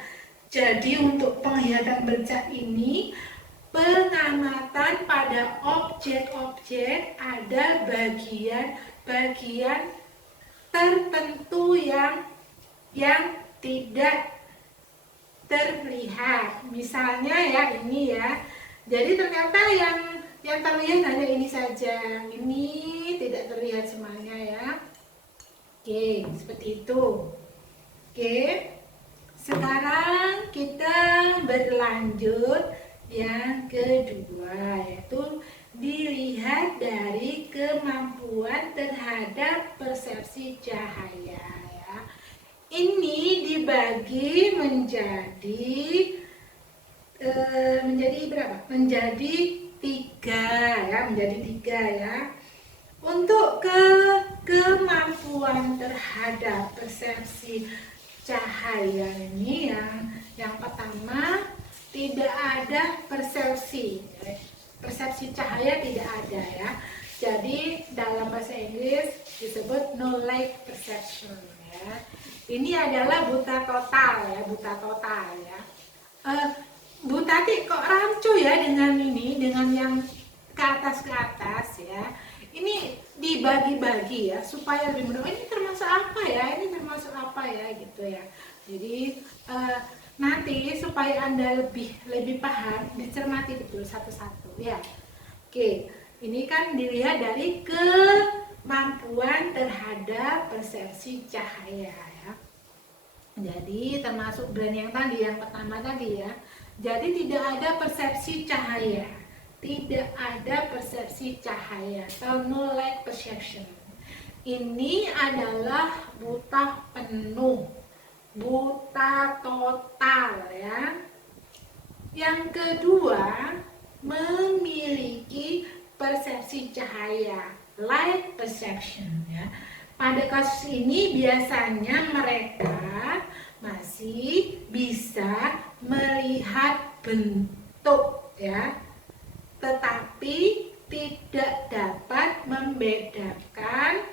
Jadi untuk penglihatan bercak ini pengamatan pada objek-objek ada bagian-bagian tertentu yang tidak terlihat. Misalnya ya ini ya. Jadi ternyata yang terlihat hanya ini saja. Ini tidak terlihat semuanya ya. Oke, seperti itu. Oke. Sekarang kita berlanjut yang kedua, yaitu dilihat dari kemampuan terhadap persepsi cahaya ya. Ini dibagi menjadi berapa? Menjadi tiga ya. Untuk kemampuan terhadap persepsi cahaya ini yang pertama, tidak ada persepsi cahaya, tidak ada ya. Jadi dalam bahasa Inggris disebut no light perception ya. Ini adalah buta total ya. Bu Tati kok rancu ya dengan yang ke atas ya. Ini dibagi-bagi ya supaya lebih mudah. Ini termasuk apa ya gitu ya. Jadi nanti supaya Anda lebih paham, dicermati betul satu-satu ya. Oke, ini kan dilihat dari kemampuan terhadap persepsi cahaya ya. Jadi termasuk brand yang tadi, yang pertama tadi ya. Jadi tidak ada persepsi cahaya. Tidak ada persepsi cahaya atau no light perception. Ini adalah buta penuh, buta total ya. Yang kedua, memiliki persepsi cahaya, light perception ya. Pada kasus ini biasanya mereka masih bisa melihat bentuk ya, tetapi tidak dapat membedakan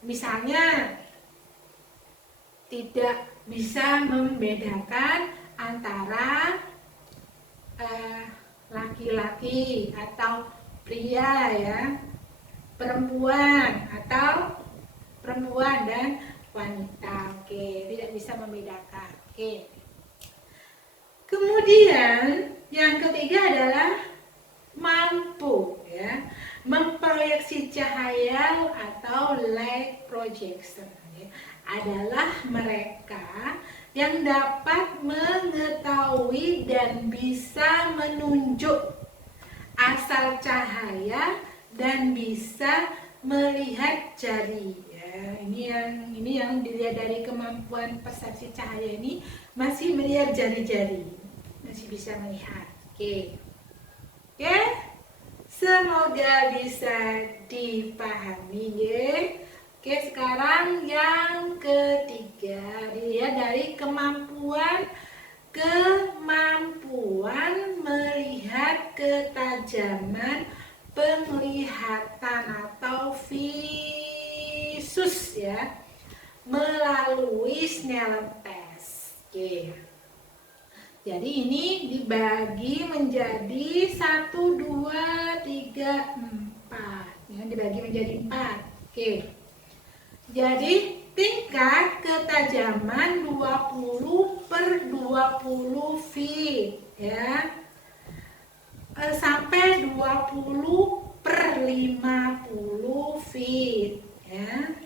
misalnya tidak bisa membedakan antara laki-laki atau pria ya, perempuan dan wanita. Oke, tidak bisa membedakan. Oke. Kemudian yang ketiga adalah mampu ya, memproyeksi cahaya atau light projection ya. Adalah mereka yang dapat mengetahui dan bisa menunjuk asal cahaya dan bisa melihat jari ya. Ini yang dilihat dari kemampuan persepsi cahaya ini, masih melihat jari-jari, masih bisa melihat. Oke, semoga bisa dipahami ya. Oke, sekarang yang ketiga, dilihat dari kemampuan melihat ketajaman penglihatan atau visus ya, melalui Snellen test. Oke. Jadi ini dibagi menjadi 1, 2, 3, 4. Ya, dibagi menjadi 4. Oke. Jadi tingkat ketajaman 20/20 feet ya. Sampai 20/50 feet ya.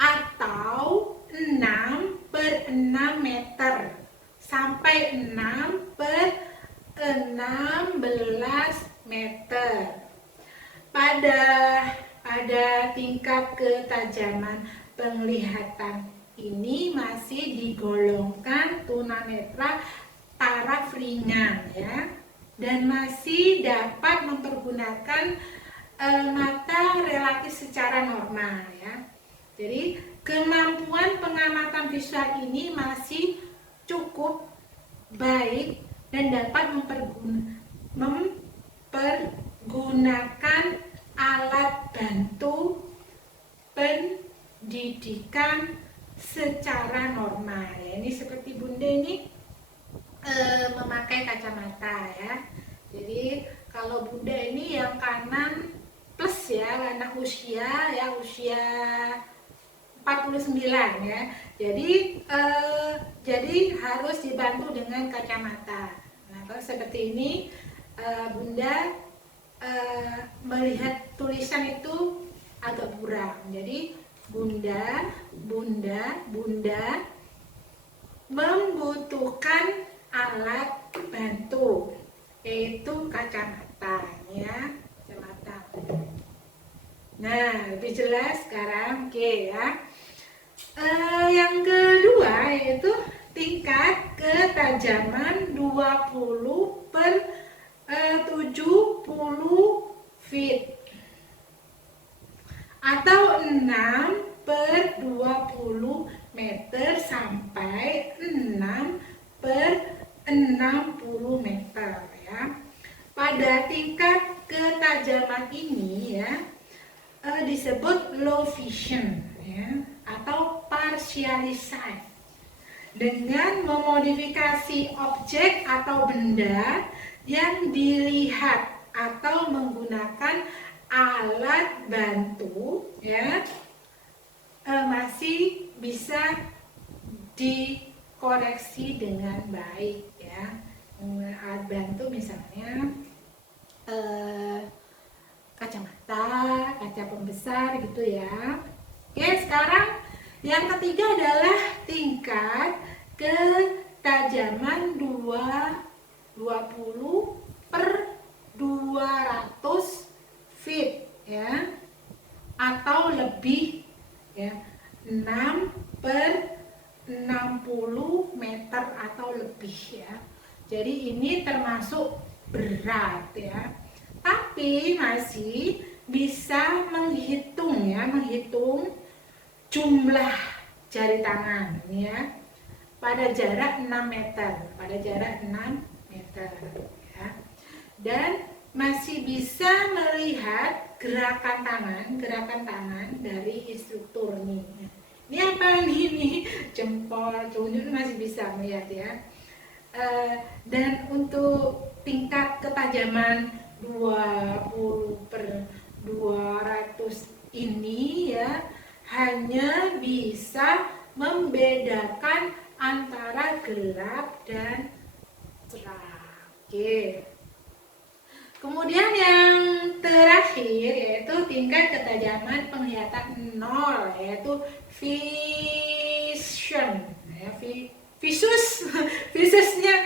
Atau 6/6 meter sampai 6/16 meter. Pada tingkat ketajaman penglihatan ini masih digolongkan tunanetra taraf ringan ya, dan masih dapat mempergunakan mata relatif secara normal ya. Jadi kemampuan pengamatan visual ini masih cukup baik dan dapat mempergunakan alat bantu pendidikan secara normal ya. Ini seperti Bunda ini memakai kacamata ya. Jadi kalau Bunda ini yang kanan plus ya, anak usia 49 ya. Jadi harus dibantu dengan kacamata. Nah, kalau seperti ini Bunda melihat tulisan itu agak buram. Jadi Bunda membutuhkan alat bantu, yaitu kacamata ya, kacamata. Nah, lebih jelas sekarang. Oke ya. Yang kedua yaitu tingkat ketajaman 20/70 feet atau 6/20 meter sampai 6/60 meter ya. Pada tingkat ketajaman ini ya disebut low vision ya, atau partially sight, dengan memodifikasi objek atau benda yang dilihat atau menggunakan alat bantu ya, masih bisa dikoreksi dengan baik ya. Alat bantu misalnya kacamata, kaca pembesar gitu ya. Oke, sekarang yang ketiga adalah tingkat ketajaman 20/200 feet ya, atau lebih ya, 6/60 meter atau lebih ya. Jadi ini termasuk berat ya, tapi masih bisa menghitung ya, menghitung jumlah jari tangan ya pada jarak 6 meter, ya. Dan masih bisa melihat gerakan tangan dari instruktur nih. Ini apa nih? Jempol, telunjuk masih bisa melihat ya. Dan untuk tingkat ketajaman 20/200 ini ya hanya bisa membedakan antara gelap dan cerah. Oke. Kemudian yang terakhir yaitu tingkat ketajaman penglihatan 0, yaitu vision ya, visusnya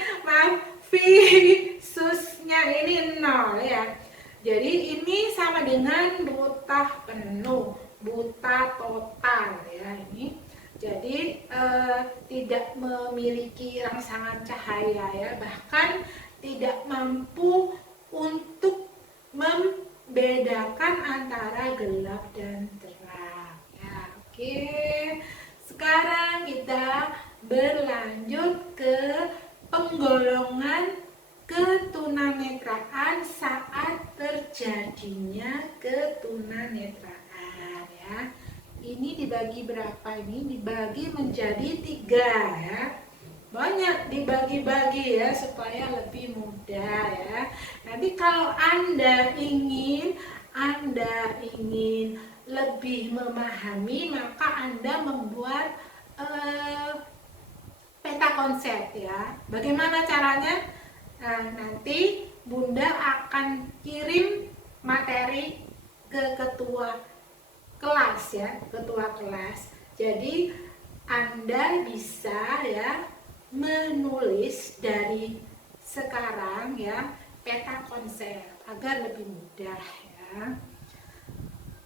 ini 0 ya. Jadi ini sama dengan buta penuh, buta total ya ini. Jadi tidak memiliki rangsangan cahaya ya, bahkan tidak mampu untuk membedakan antara gelap dan terang ya. Oke, sekarang kita berlanjut ke penggolongan ketunanetraan saat terjadinya ketunanetraan ya. Ini dibagi berapa ini? Dibagi menjadi 3 ya. banyak dibagi-bagi ya supaya lebih mudah ya. Nanti kalau Anda ingin lebih memahami, maka Anda membuat peta konsep ya. Bagaimana caranya? Nah, nanti Bunda akan kirim materi ke ketua kelas ya, ketua kelas. Jadi Anda bisa ya menulis dari sekarang ya peta konsep agar lebih mudah ya.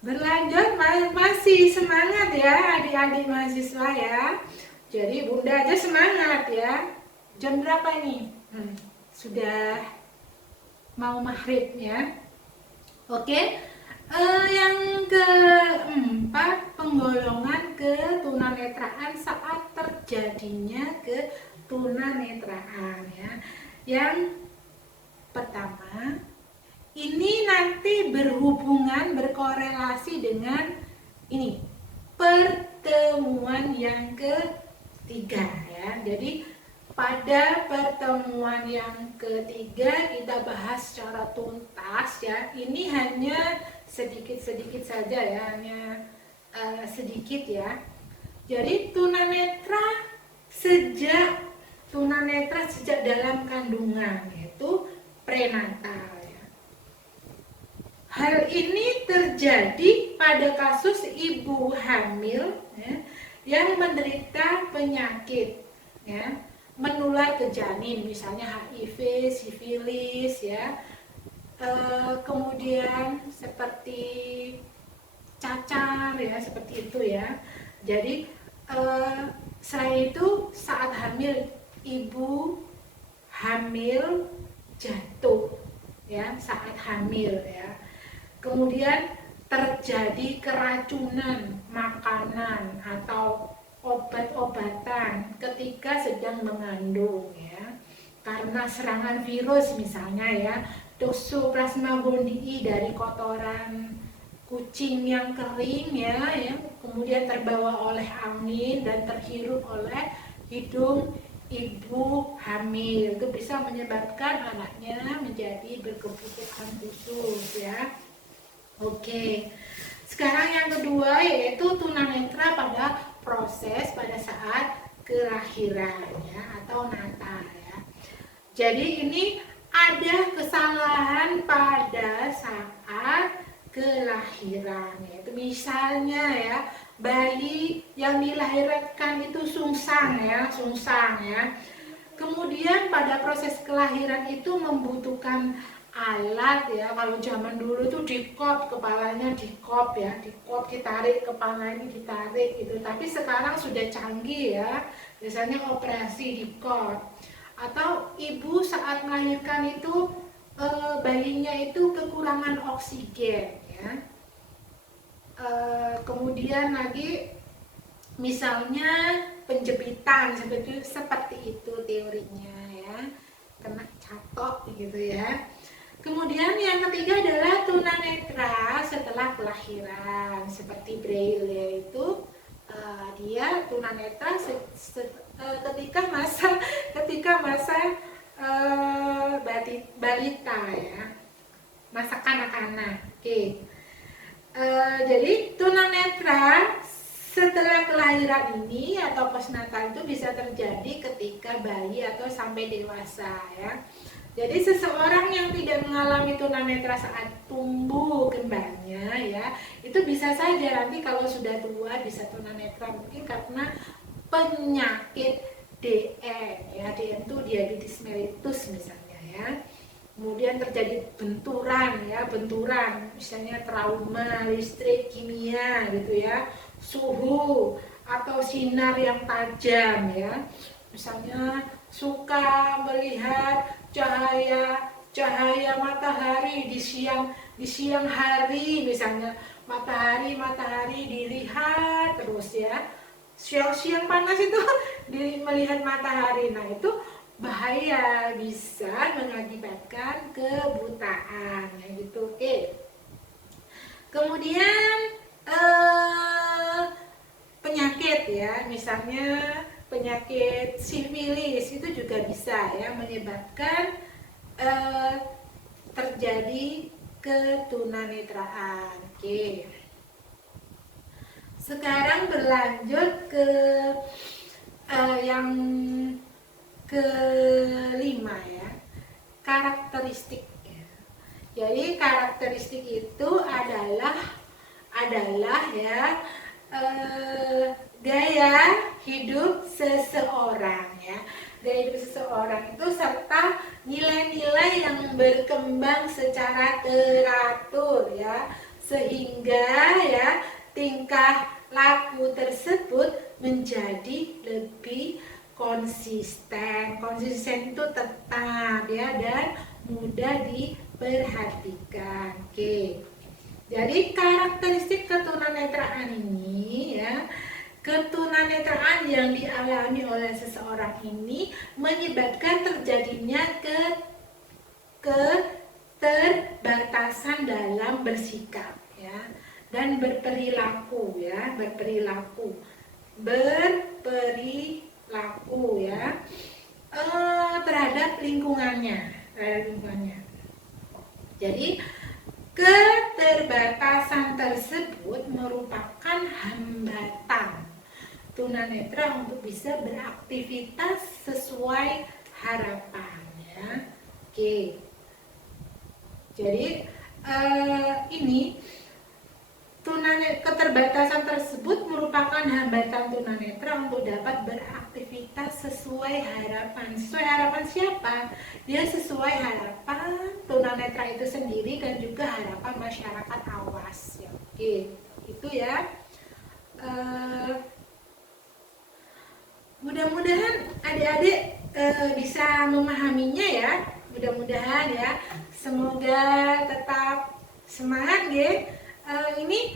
Berlanjut, masih semangat ya adik-adik mahasiswa ya. Jadi Bunda aja semangat ya. Jam berapa ini? Sudah mau maghrib ya. Oke. Yang keempat, penggolongan ketunanetraan saat terjadinya ketunanetraan ya. Yang pertama, ini nanti berkorelasi dengan ini pertemuan yang ketiga ya. Jadi pada pertemuan yang ketiga kita bahas secara tuntas ya. Ini hanya sedikit-sedikit saja ya, hanya sedikit ya. Jadi tunanetra sejak dalam kandungan, yaitu prenatal ya. Hal ini terjadi pada kasus ibu hamil ya, yang menderita penyakit ya, menular ke janin, misalnya HIV, sifilis ya, kemudian seperti cacar ya, seperti itu ya. Jadi selain itu saat hamil, ibu hamil jatuh ya saat hamil ya. Kemudian terjadi keracunan makanan atau obat-obatan ketika sedang mengandung ya, karena serangan virus misalnya ya, Toxoplasma gondii dari kotoran kucing yang kering ya, kemudian terbawa oleh angin dan terhirup oleh hidung ibu hamil, itu bisa menyebabkan anaknya menjadi berkebutuhan khusus ya. Oke, sekarang yang kedua yaitu tunanetra pada saat kelahiran ya, atau natal ya. Jadi ini ada kesalahan pada saat kelahiran, yaitu misalnya ya bayi yang dilahirkan itu sungsang ya. Kemudian pada proses kelahiran itu membutuhkan alat ya. Kalau zaman dulu itu dikop, kepalanya dikop ya, ditarik, kepalanya ditarik gitu. Tapi sekarang sudah canggih ya, biasanya operasi dikop. Atau ibu saat melahirkan itu bayinya itu kekurangan oksigen ya. Kemudian lagi misalnya penjepitan, seperti itu teorinya ya, kena catok gitu ya. Kemudian yang ketiga adalah tunanetra setelah kelahiran, seperti Braille, yaitu dia tunanetra ketika masa balita ya, masa kanak-kanak. Oke. Jadi tunanetra setelah kelahiran ini atau postnatal itu bisa terjadi ketika bayi atau sampai dewasa ya. Jadi seseorang yang tidak mengalami tunanetra saat tumbuh kembangnya ya, itu bisa saja nanti kalau sudah tua bisa tunanetra, mungkin karena penyakit DM ya. DM itu diabetes mellitus misalnya ya. Kemudian terjadi benturan, misalnya trauma, listrik, kimia gitu ya, suhu atau sinar yang tajam ya. Misalnya suka melihat cahaya matahari di siang hari, misalnya matahari dilihat terus ya. Siang panas itu melihat matahari. Nah, itu bahaya, bisa mengakibatkan kebutaan ya gitu. Oke. Kemudian penyakit ya, misalnya penyakit sifilis itu juga bisa ya menyebabkan terjadi ketunanetraan. Oke. Sekarang berlanjut ke yang kelima ya, karakteristik. Jadi karakteristik itu adalah ya gaya hidup seseorang ya. Gaya hidup seseorang itu serta nilai-nilai yang berkembang secara teratur ya, sehingga ya tingkah laku tersebut menjadi lebih konsisten. Konsisten itu tetap ya dan mudah diperhatikan. Oke. Jadi karakteristik ketunanetraan ini ya, ketunanetraan yang dialami oleh seseorang ini menyebabkan terjadinya keterbatasan dalam bersikap ya dan berperilaku ya, berperilaku ya terhadap lingkungannya. Jadi keterbatasan tersebut merupakan hambatan tunanetra untuk bisa beraktivitas sesuai harapan ya. Oke. Jadi ini keterbatasan tersebut merupakan hambatan tunanetra untuk dapat beraktivitas sesuai harapan. Sesuai harapan siapa? Dia sesuai harapan tunanetra itu sendiri dan juga harapan masyarakat awas. Ya, oke, itu ya. Mudah-mudahan adik-adik bisa memahaminya ya. Mudah-mudahan ya. Semoga tetap semangat ya. Ini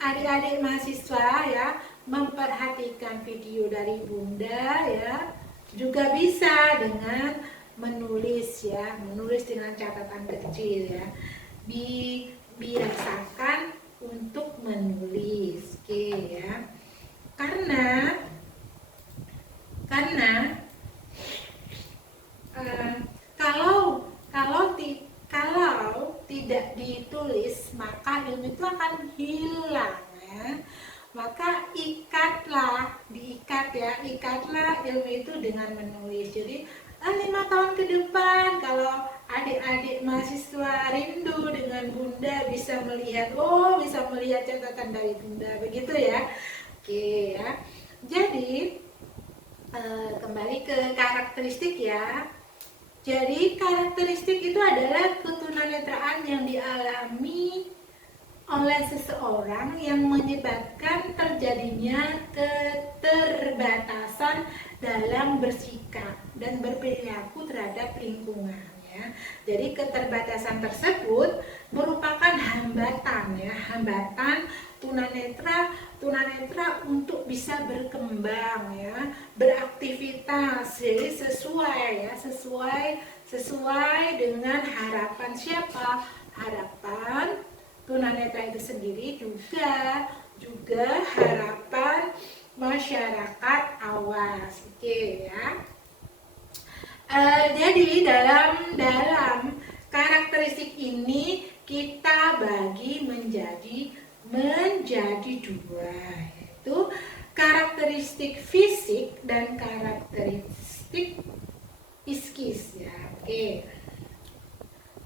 adik-adik mahasiswa ya memperhatikan video dari Bunda ya, juga bisa dengan menulis ya, menulis dengan catatan kecil ya, dibiasakan untuk menulis. Oke ya, karena kalau tidak ditulis maka ilmu itu akan hilang ya. Maka ikatlah ilmu itu dengan menulis. Jadi 5 tahun ke depan kalau adik-adik mahasiswa rindu dengan Bunda bisa melihat catatan dari Bunda, begitu ya. Oke ya. Jadi kembali ke karakteristik ya. Jadi karakteristik itu adalah ketunanetraan yang dialami oleh seseorang yang menyebabkan terjadinya keterbatasan dalam bersikap dan berperilaku terhadap lingkungan ya. Jadi keterbatasan tersebut merupakan hambatan ya, hambatan tunanetra untuk bisa berkembang ya, beraktivitas. Jadi sesuai dengan harapan siapa? Harapan tunanetra itu sendiri, juga harapan masyarakat awas. Oke ya. Jadi dalam karakteristik ini kita bagi menjadi 2, yaitu karakteristik fisik dan karakteristik psikis ya. Oke.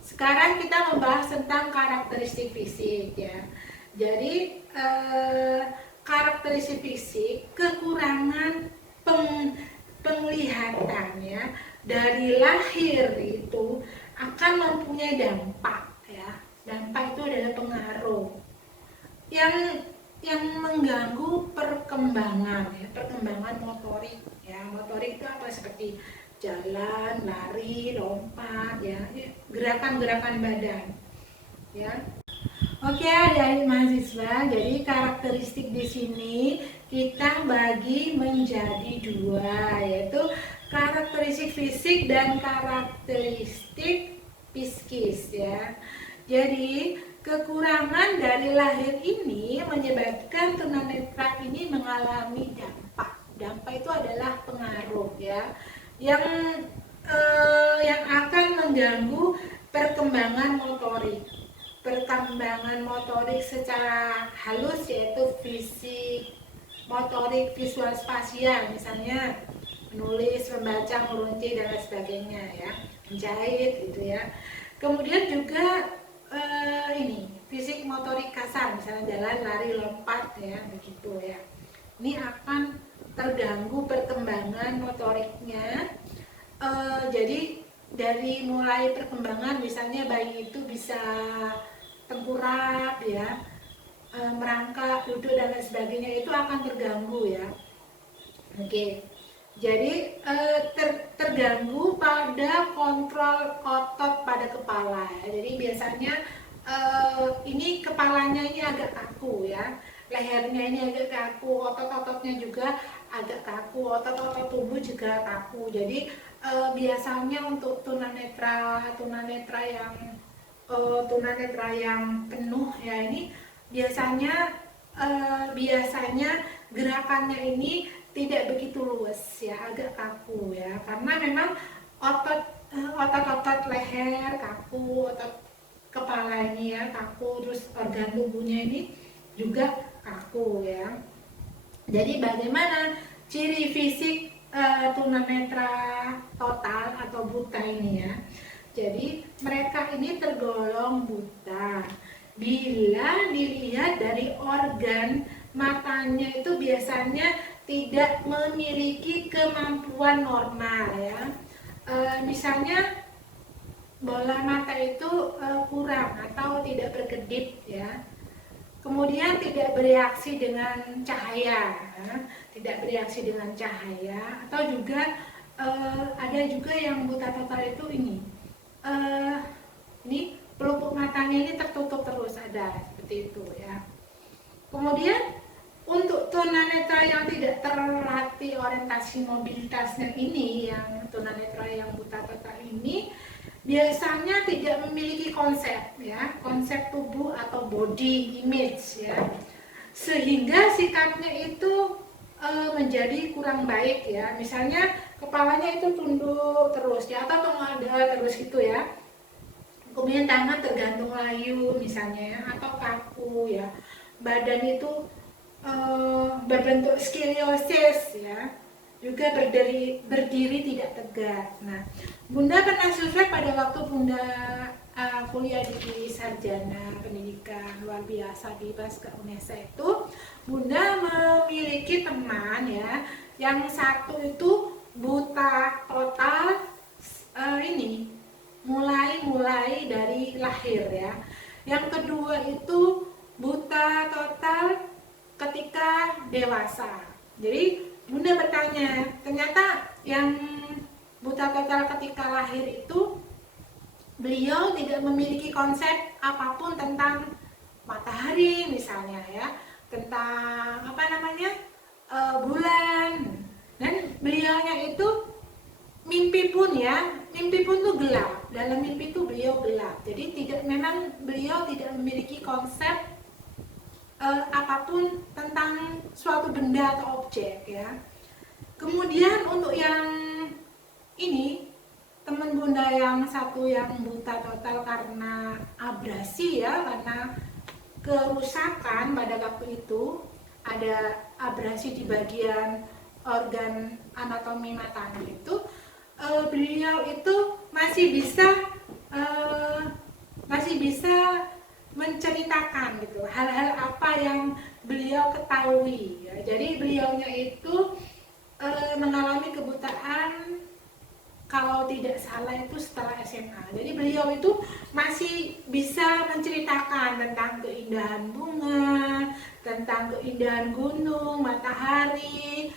Sekarang kita membahas tentang karakteristik fisik ya. Jadi karakteristik fisik, kekurangan penglihatan ya dari lahir itu akan mempunyai dampak ya. Dampak itu adalah pengaruh yang mengganggu perkembangan ya, perkembangan motorik ya. Motorik itu apa? Seperti jalan, lari, lompat ya, gerakan-gerakan badan ya. Oke, adik-adik mahasiswa, jadi karakteristik di sini kita bagi menjadi 2, yaitu karakteristik fisik dan karakteristik psikis ya. Jadi kekurangan dari lahir ini menyebabkan tunanetra ini mengalami dampak. Dampak itu adalah ya, yang akan mengganggu perkembangan motorik secara halus, yaitu fisik, motorik, visual spasial, misalnya menulis, membaca, merunci dan lain sebagainya ya, menjahit gitu ya. Kemudian juga ini fisik motorik kasar, misalnya jalan, lari, lompat ya, begitu ya. Ini akan terganggu perkembangan motoriknya. Jadi dari mulai perkembangan, misalnya bayi itu bisa tengkurap ya, merangkak, duduk dan lain sebagainya, itu akan terganggu ya. Oke. Jadi terganggu pada kontrol otot pada kepala. Jadi biasanya ini kepalanya ini agak kaku ya, lehernya ini agak kaku, otot-ototnya juga agak kaku, otot-otot tubuh juga kaku. Jadi biasanya untuk tunanetra yang penuh ya, ini biasanya gerakannya ini tidak begitu luas ya, agak kaku ya, karena memang otot-otot leher kaku, otot kepala ini ya kaku, terus organ tubuhnya ini juga kaku ya. Jadi bagaimana ciri fisik tunanetra total atau buta ini ya? Jadi mereka ini tergolong buta bila dilihat dari organ matanya itu biasanya tidak memiliki kemampuan normal ya. Misalnya bola mata itu kurang atau tidak berkedip ya. Kemudian tidak bereaksi dengan cahaya, tidak bereaksi dengan cahaya, atau juga ada juga yang buta total itu ini pelupuk matanya ini tertutup terus, ada seperti itu ya. Kemudian untuk tunanetra yang tidak terlatih orientasi mobilitasnya ini, yang tunanetra yang buta total ini biasanya tidak memiliki konsep ya, konsep tubuh atau body image ya, sehingga sikapnya itu menjadi kurang baik ya. Misalnya kepalanya itu tunduk terus ya, atau mengadal terus gitu ya. Kemudian tangan tergantung layu misalnya ya, atau kaku ya. Badan itu berbentuk skoliosis ya, juga berdiri tidak tegak. Nah, Bunda pernah survei pada waktu Bunda kuliah di sarjana pendidikan luar biasa di Baska Unesa itu, Bunda memiliki teman ya, yang satu itu buta total mulai dari lahir ya. Yang kedua itu buta total ketika dewasa. Jadi Bunda bertanya, ternyata yang buta total ketika lahir itu beliau tidak memiliki konsep apapun tentang matahari misalnya ya, tentang bulan, dan beliaunya itu mimpi pun tuh gelap. Dalam mimpi itu beliau gelap. Jadi beliau tidak memiliki konsep apapun tentang suatu benda atau objek ya. Kemudian untuk yang ini, teman Bunda yang satu yang buta total karena abrasi ya, karena kerusakan pada waktu itu, ada abrasi di bagian organ anatomi matanya itu, beliau itu masih bisa menceritakan gitu hal-hal apa yang beliau ketahui ya. Jadi beliaunya itu mengalami kebutaan kalau tidak salah itu setelah SMA. Jadi beliau itu masih bisa menceritakan tentang keindahan bunga, tentang keindahan gunung, matahari,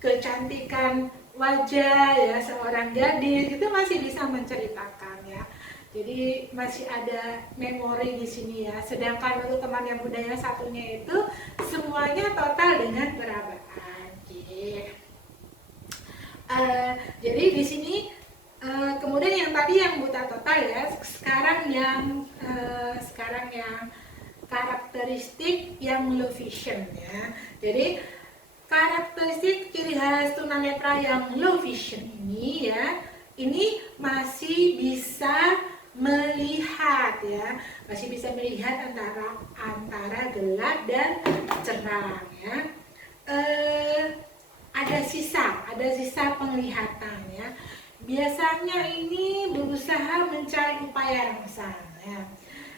kecantikan wajah ya seorang gadis, itu masih bisa menceritakan ya. Jadi masih ada memori di sini ya. Sedangkan untuk teman yang budaya satunya itu semuanya total dengan perabaan. Jadi di sini kemudian yang tadi yang buta total ya, sekarang yang karakteristik yang low vision ya. Jadi karakteristik ciri khas tunanetra yang low vision ini ya, ini masih bisa melihat ya, masih bisa melihat antara gelap dan cerah ya. Ada sisa penglihatan ya. Biasanya ini berusaha mencari upaya rangsang ya.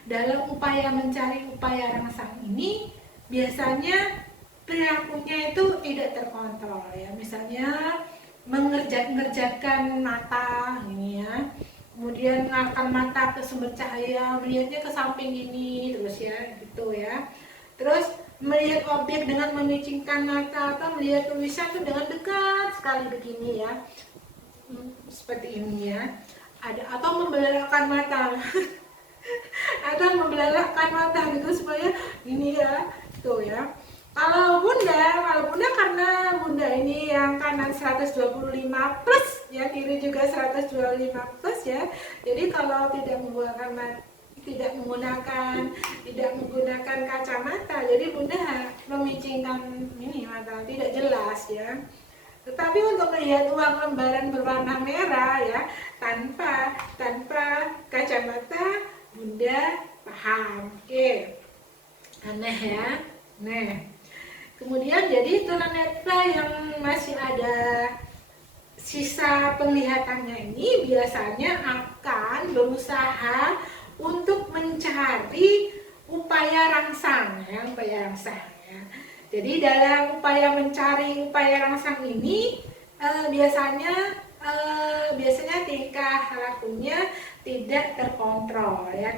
Dalam upaya mencari upaya rangsang ini biasanya perilakunya itu tidak terkontrol ya. Misalnya mengerjat-ngerjatkan mata ini ya, kemudian mengarahkan mata ke sumber cahaya, melihatnya ke samping ini terus ya, gitu ya. Terus melihat objek dengan memicingkan mata atau melihat tulisan itu dengan dekat sekali begini ya, seperti ini ya. Ada atau membelalakan mata atau membelalakan mata gitu supaya ini ya, tuh ya. Kalau bunda karena bunda ini yang kanan 125 plus ya, kiri juga 125 plus ya. Jadi kalau tidak menggunakan kacamata, jadi bunda memicingkan ini mata tidak jelas ya. Tetapi untuk melihat uang lembaran berwarna merah ya, tanpa kacamata, bunda paham. Oke, aneh ya. Nah, kemudian jadi tunanetra yang masih ada sisa penglihatannya ini biasanya akan berusaha untuk mencari upaya rangsang ya, Jadi dalam upaya mencari upaya rangsang ini biasanya tingkah lakunya tidak terkontrol ya,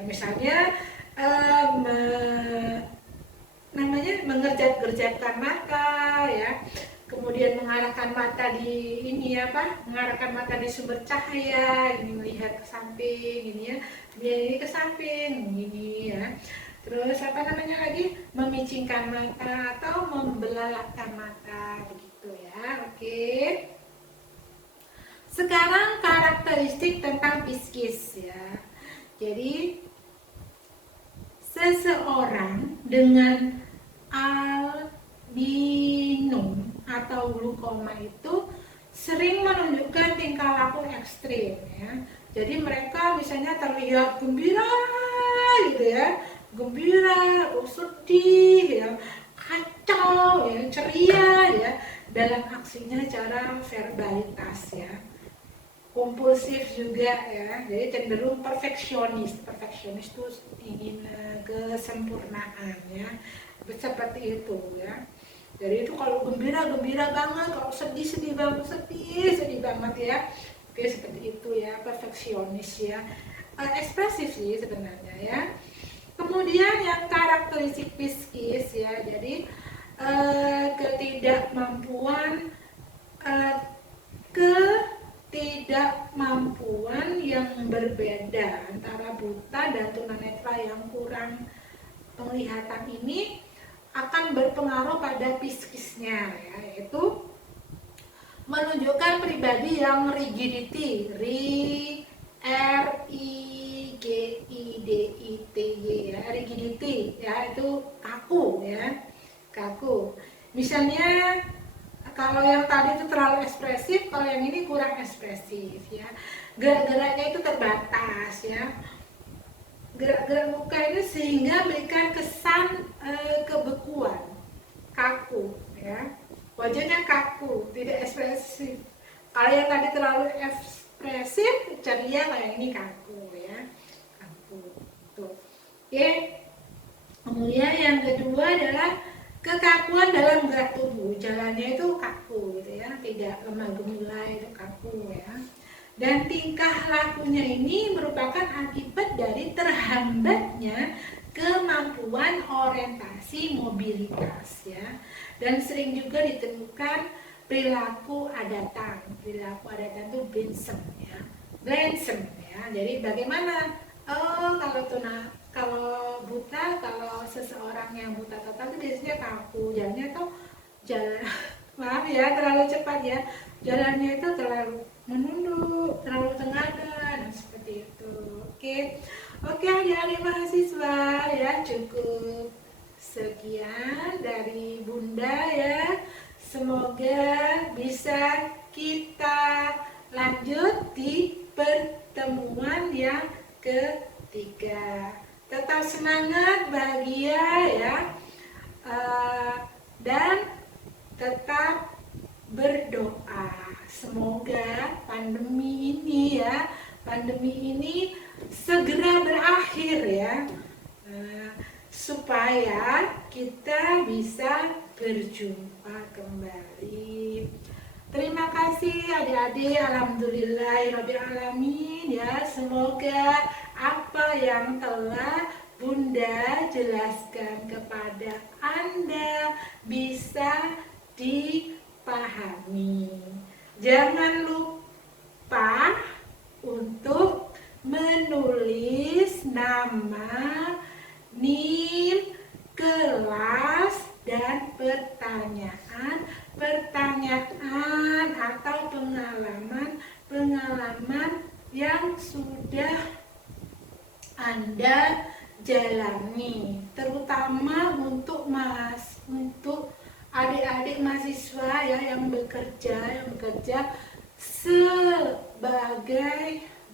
Misalnya mengerjat-gerjatkan mata ya, kemudian mengarahkan mata mengarahkan mata di sumber cahaya, ini melihat ke samping ini ya, dia ini ke samping ini ya. Terus lagi, memicingkan mata atau membelalakkan mata begitu ya. Oke. Sekarang karakteristik tentang psikis ya. Jadi seseorang dengan albinum atau glaukoma itu sering menunjukkan tingkah laku ekstrim ya. Jadi mereka misalnya terlihat gembira gitu ya, atau sedih ya, kacau ya, ceria ya dalam aksinya, cara verbalitas ya. Kompulsif juga ya, jadi cenderung perfeksionis itu ingin kesempurnaan ya, seperti itu ya. Jadi itu kalau gembira banget, kalau sedih banget ya. Oke, seperti itu ya, perfeksionis ya, ekspresif sih sebenarnya ya. Kemudian yang karakteristik psikis ya, jadi ketidakmampuan yang berbeda antara buta dan tunanetra yang kurang penglihatan ini akan berpengaruh pada psikisnya ya, yaitu menunjukkan pribadi yang rigidity, ya, rigidity ya, itu kaku ya, misalnya kalau yang tadi itu terlalu ekspresif, kalau yang ini kurang ekspresif ya. Gerak-geraknya itu terbatas ya, gerak-gerak muka ini sehingga memberikan kesan kebekuan, kaku ya, wajahnya kaku, tidak ekspresif. Kalau yang tadi terlalu ekspresif, ceria, kayak ini kaku ya, tuh. Oke. Kemudian yang kedua adalah kekakuan dalam gerak tubuh, jalannya itu kaku gitu ya, tidak lemah gemulai, itu kaku ya. Dan tingkah lakunya ini merupakan akibat dari terhambatnya kemampuan orientasi mobilitas ya. Dan sering juga ditemukan perilaku adatan itu Blensen ya. Jadi bagaimana? Kalau buta, kalau seseorang yang buta total itu biasanya kaku, jalannya tuh maaf ya, terlalu cepat ya, jalannya itu terlalu menunduk, terlalu tengadah, dan seperti itu. Oke, adik-adik mahasiswa ya, cukup Sekian dari Bunda ya. Semoga bisa kita lanjut di pertemuan yang ketiga. Tetap semangat, bahagia ya. Dan tetap berdoa. Semoga pandemi ini segera berakhir ya. Supaya kita bisa berjumpa kembali. Terima kasih adik-adik, alhamdulillahirabbil alamin ya. Semoga apa yang telah Bunda jelaskan kepada Anda bisa dipahami. Jangan lupa untuk menulis nama, NIM, kelas, dan pertanyaan atau pengalaman yang sudah Anda jalani, terutama untuk adik-adik mahasiswa ya yang bekerja sebagai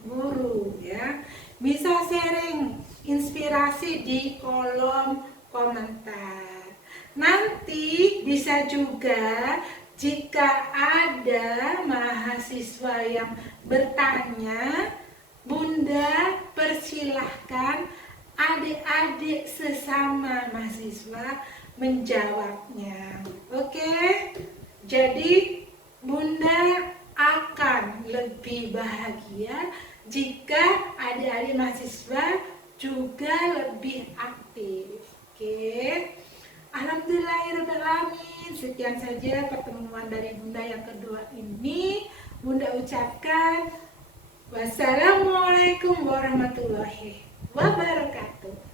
guru ya. Bisa sharing inspirasi di kolom komentar. Nanti bisa juga jika ada mahasiswa yang bertanya, Bunda persilahkan adik-adik sesama mahasiswa menjawabnya. Oke? Jadi Bunda akan lebih bahagia jika adik-adik mahasiswa juga lebih aktif. Oke. Alhamdulillahirabbil alamin. Sekian saja pertemuan dari Bunda yang kedua ini. Bunda ucapkan wassalamualaikum warahmatullahi wabarakatuh.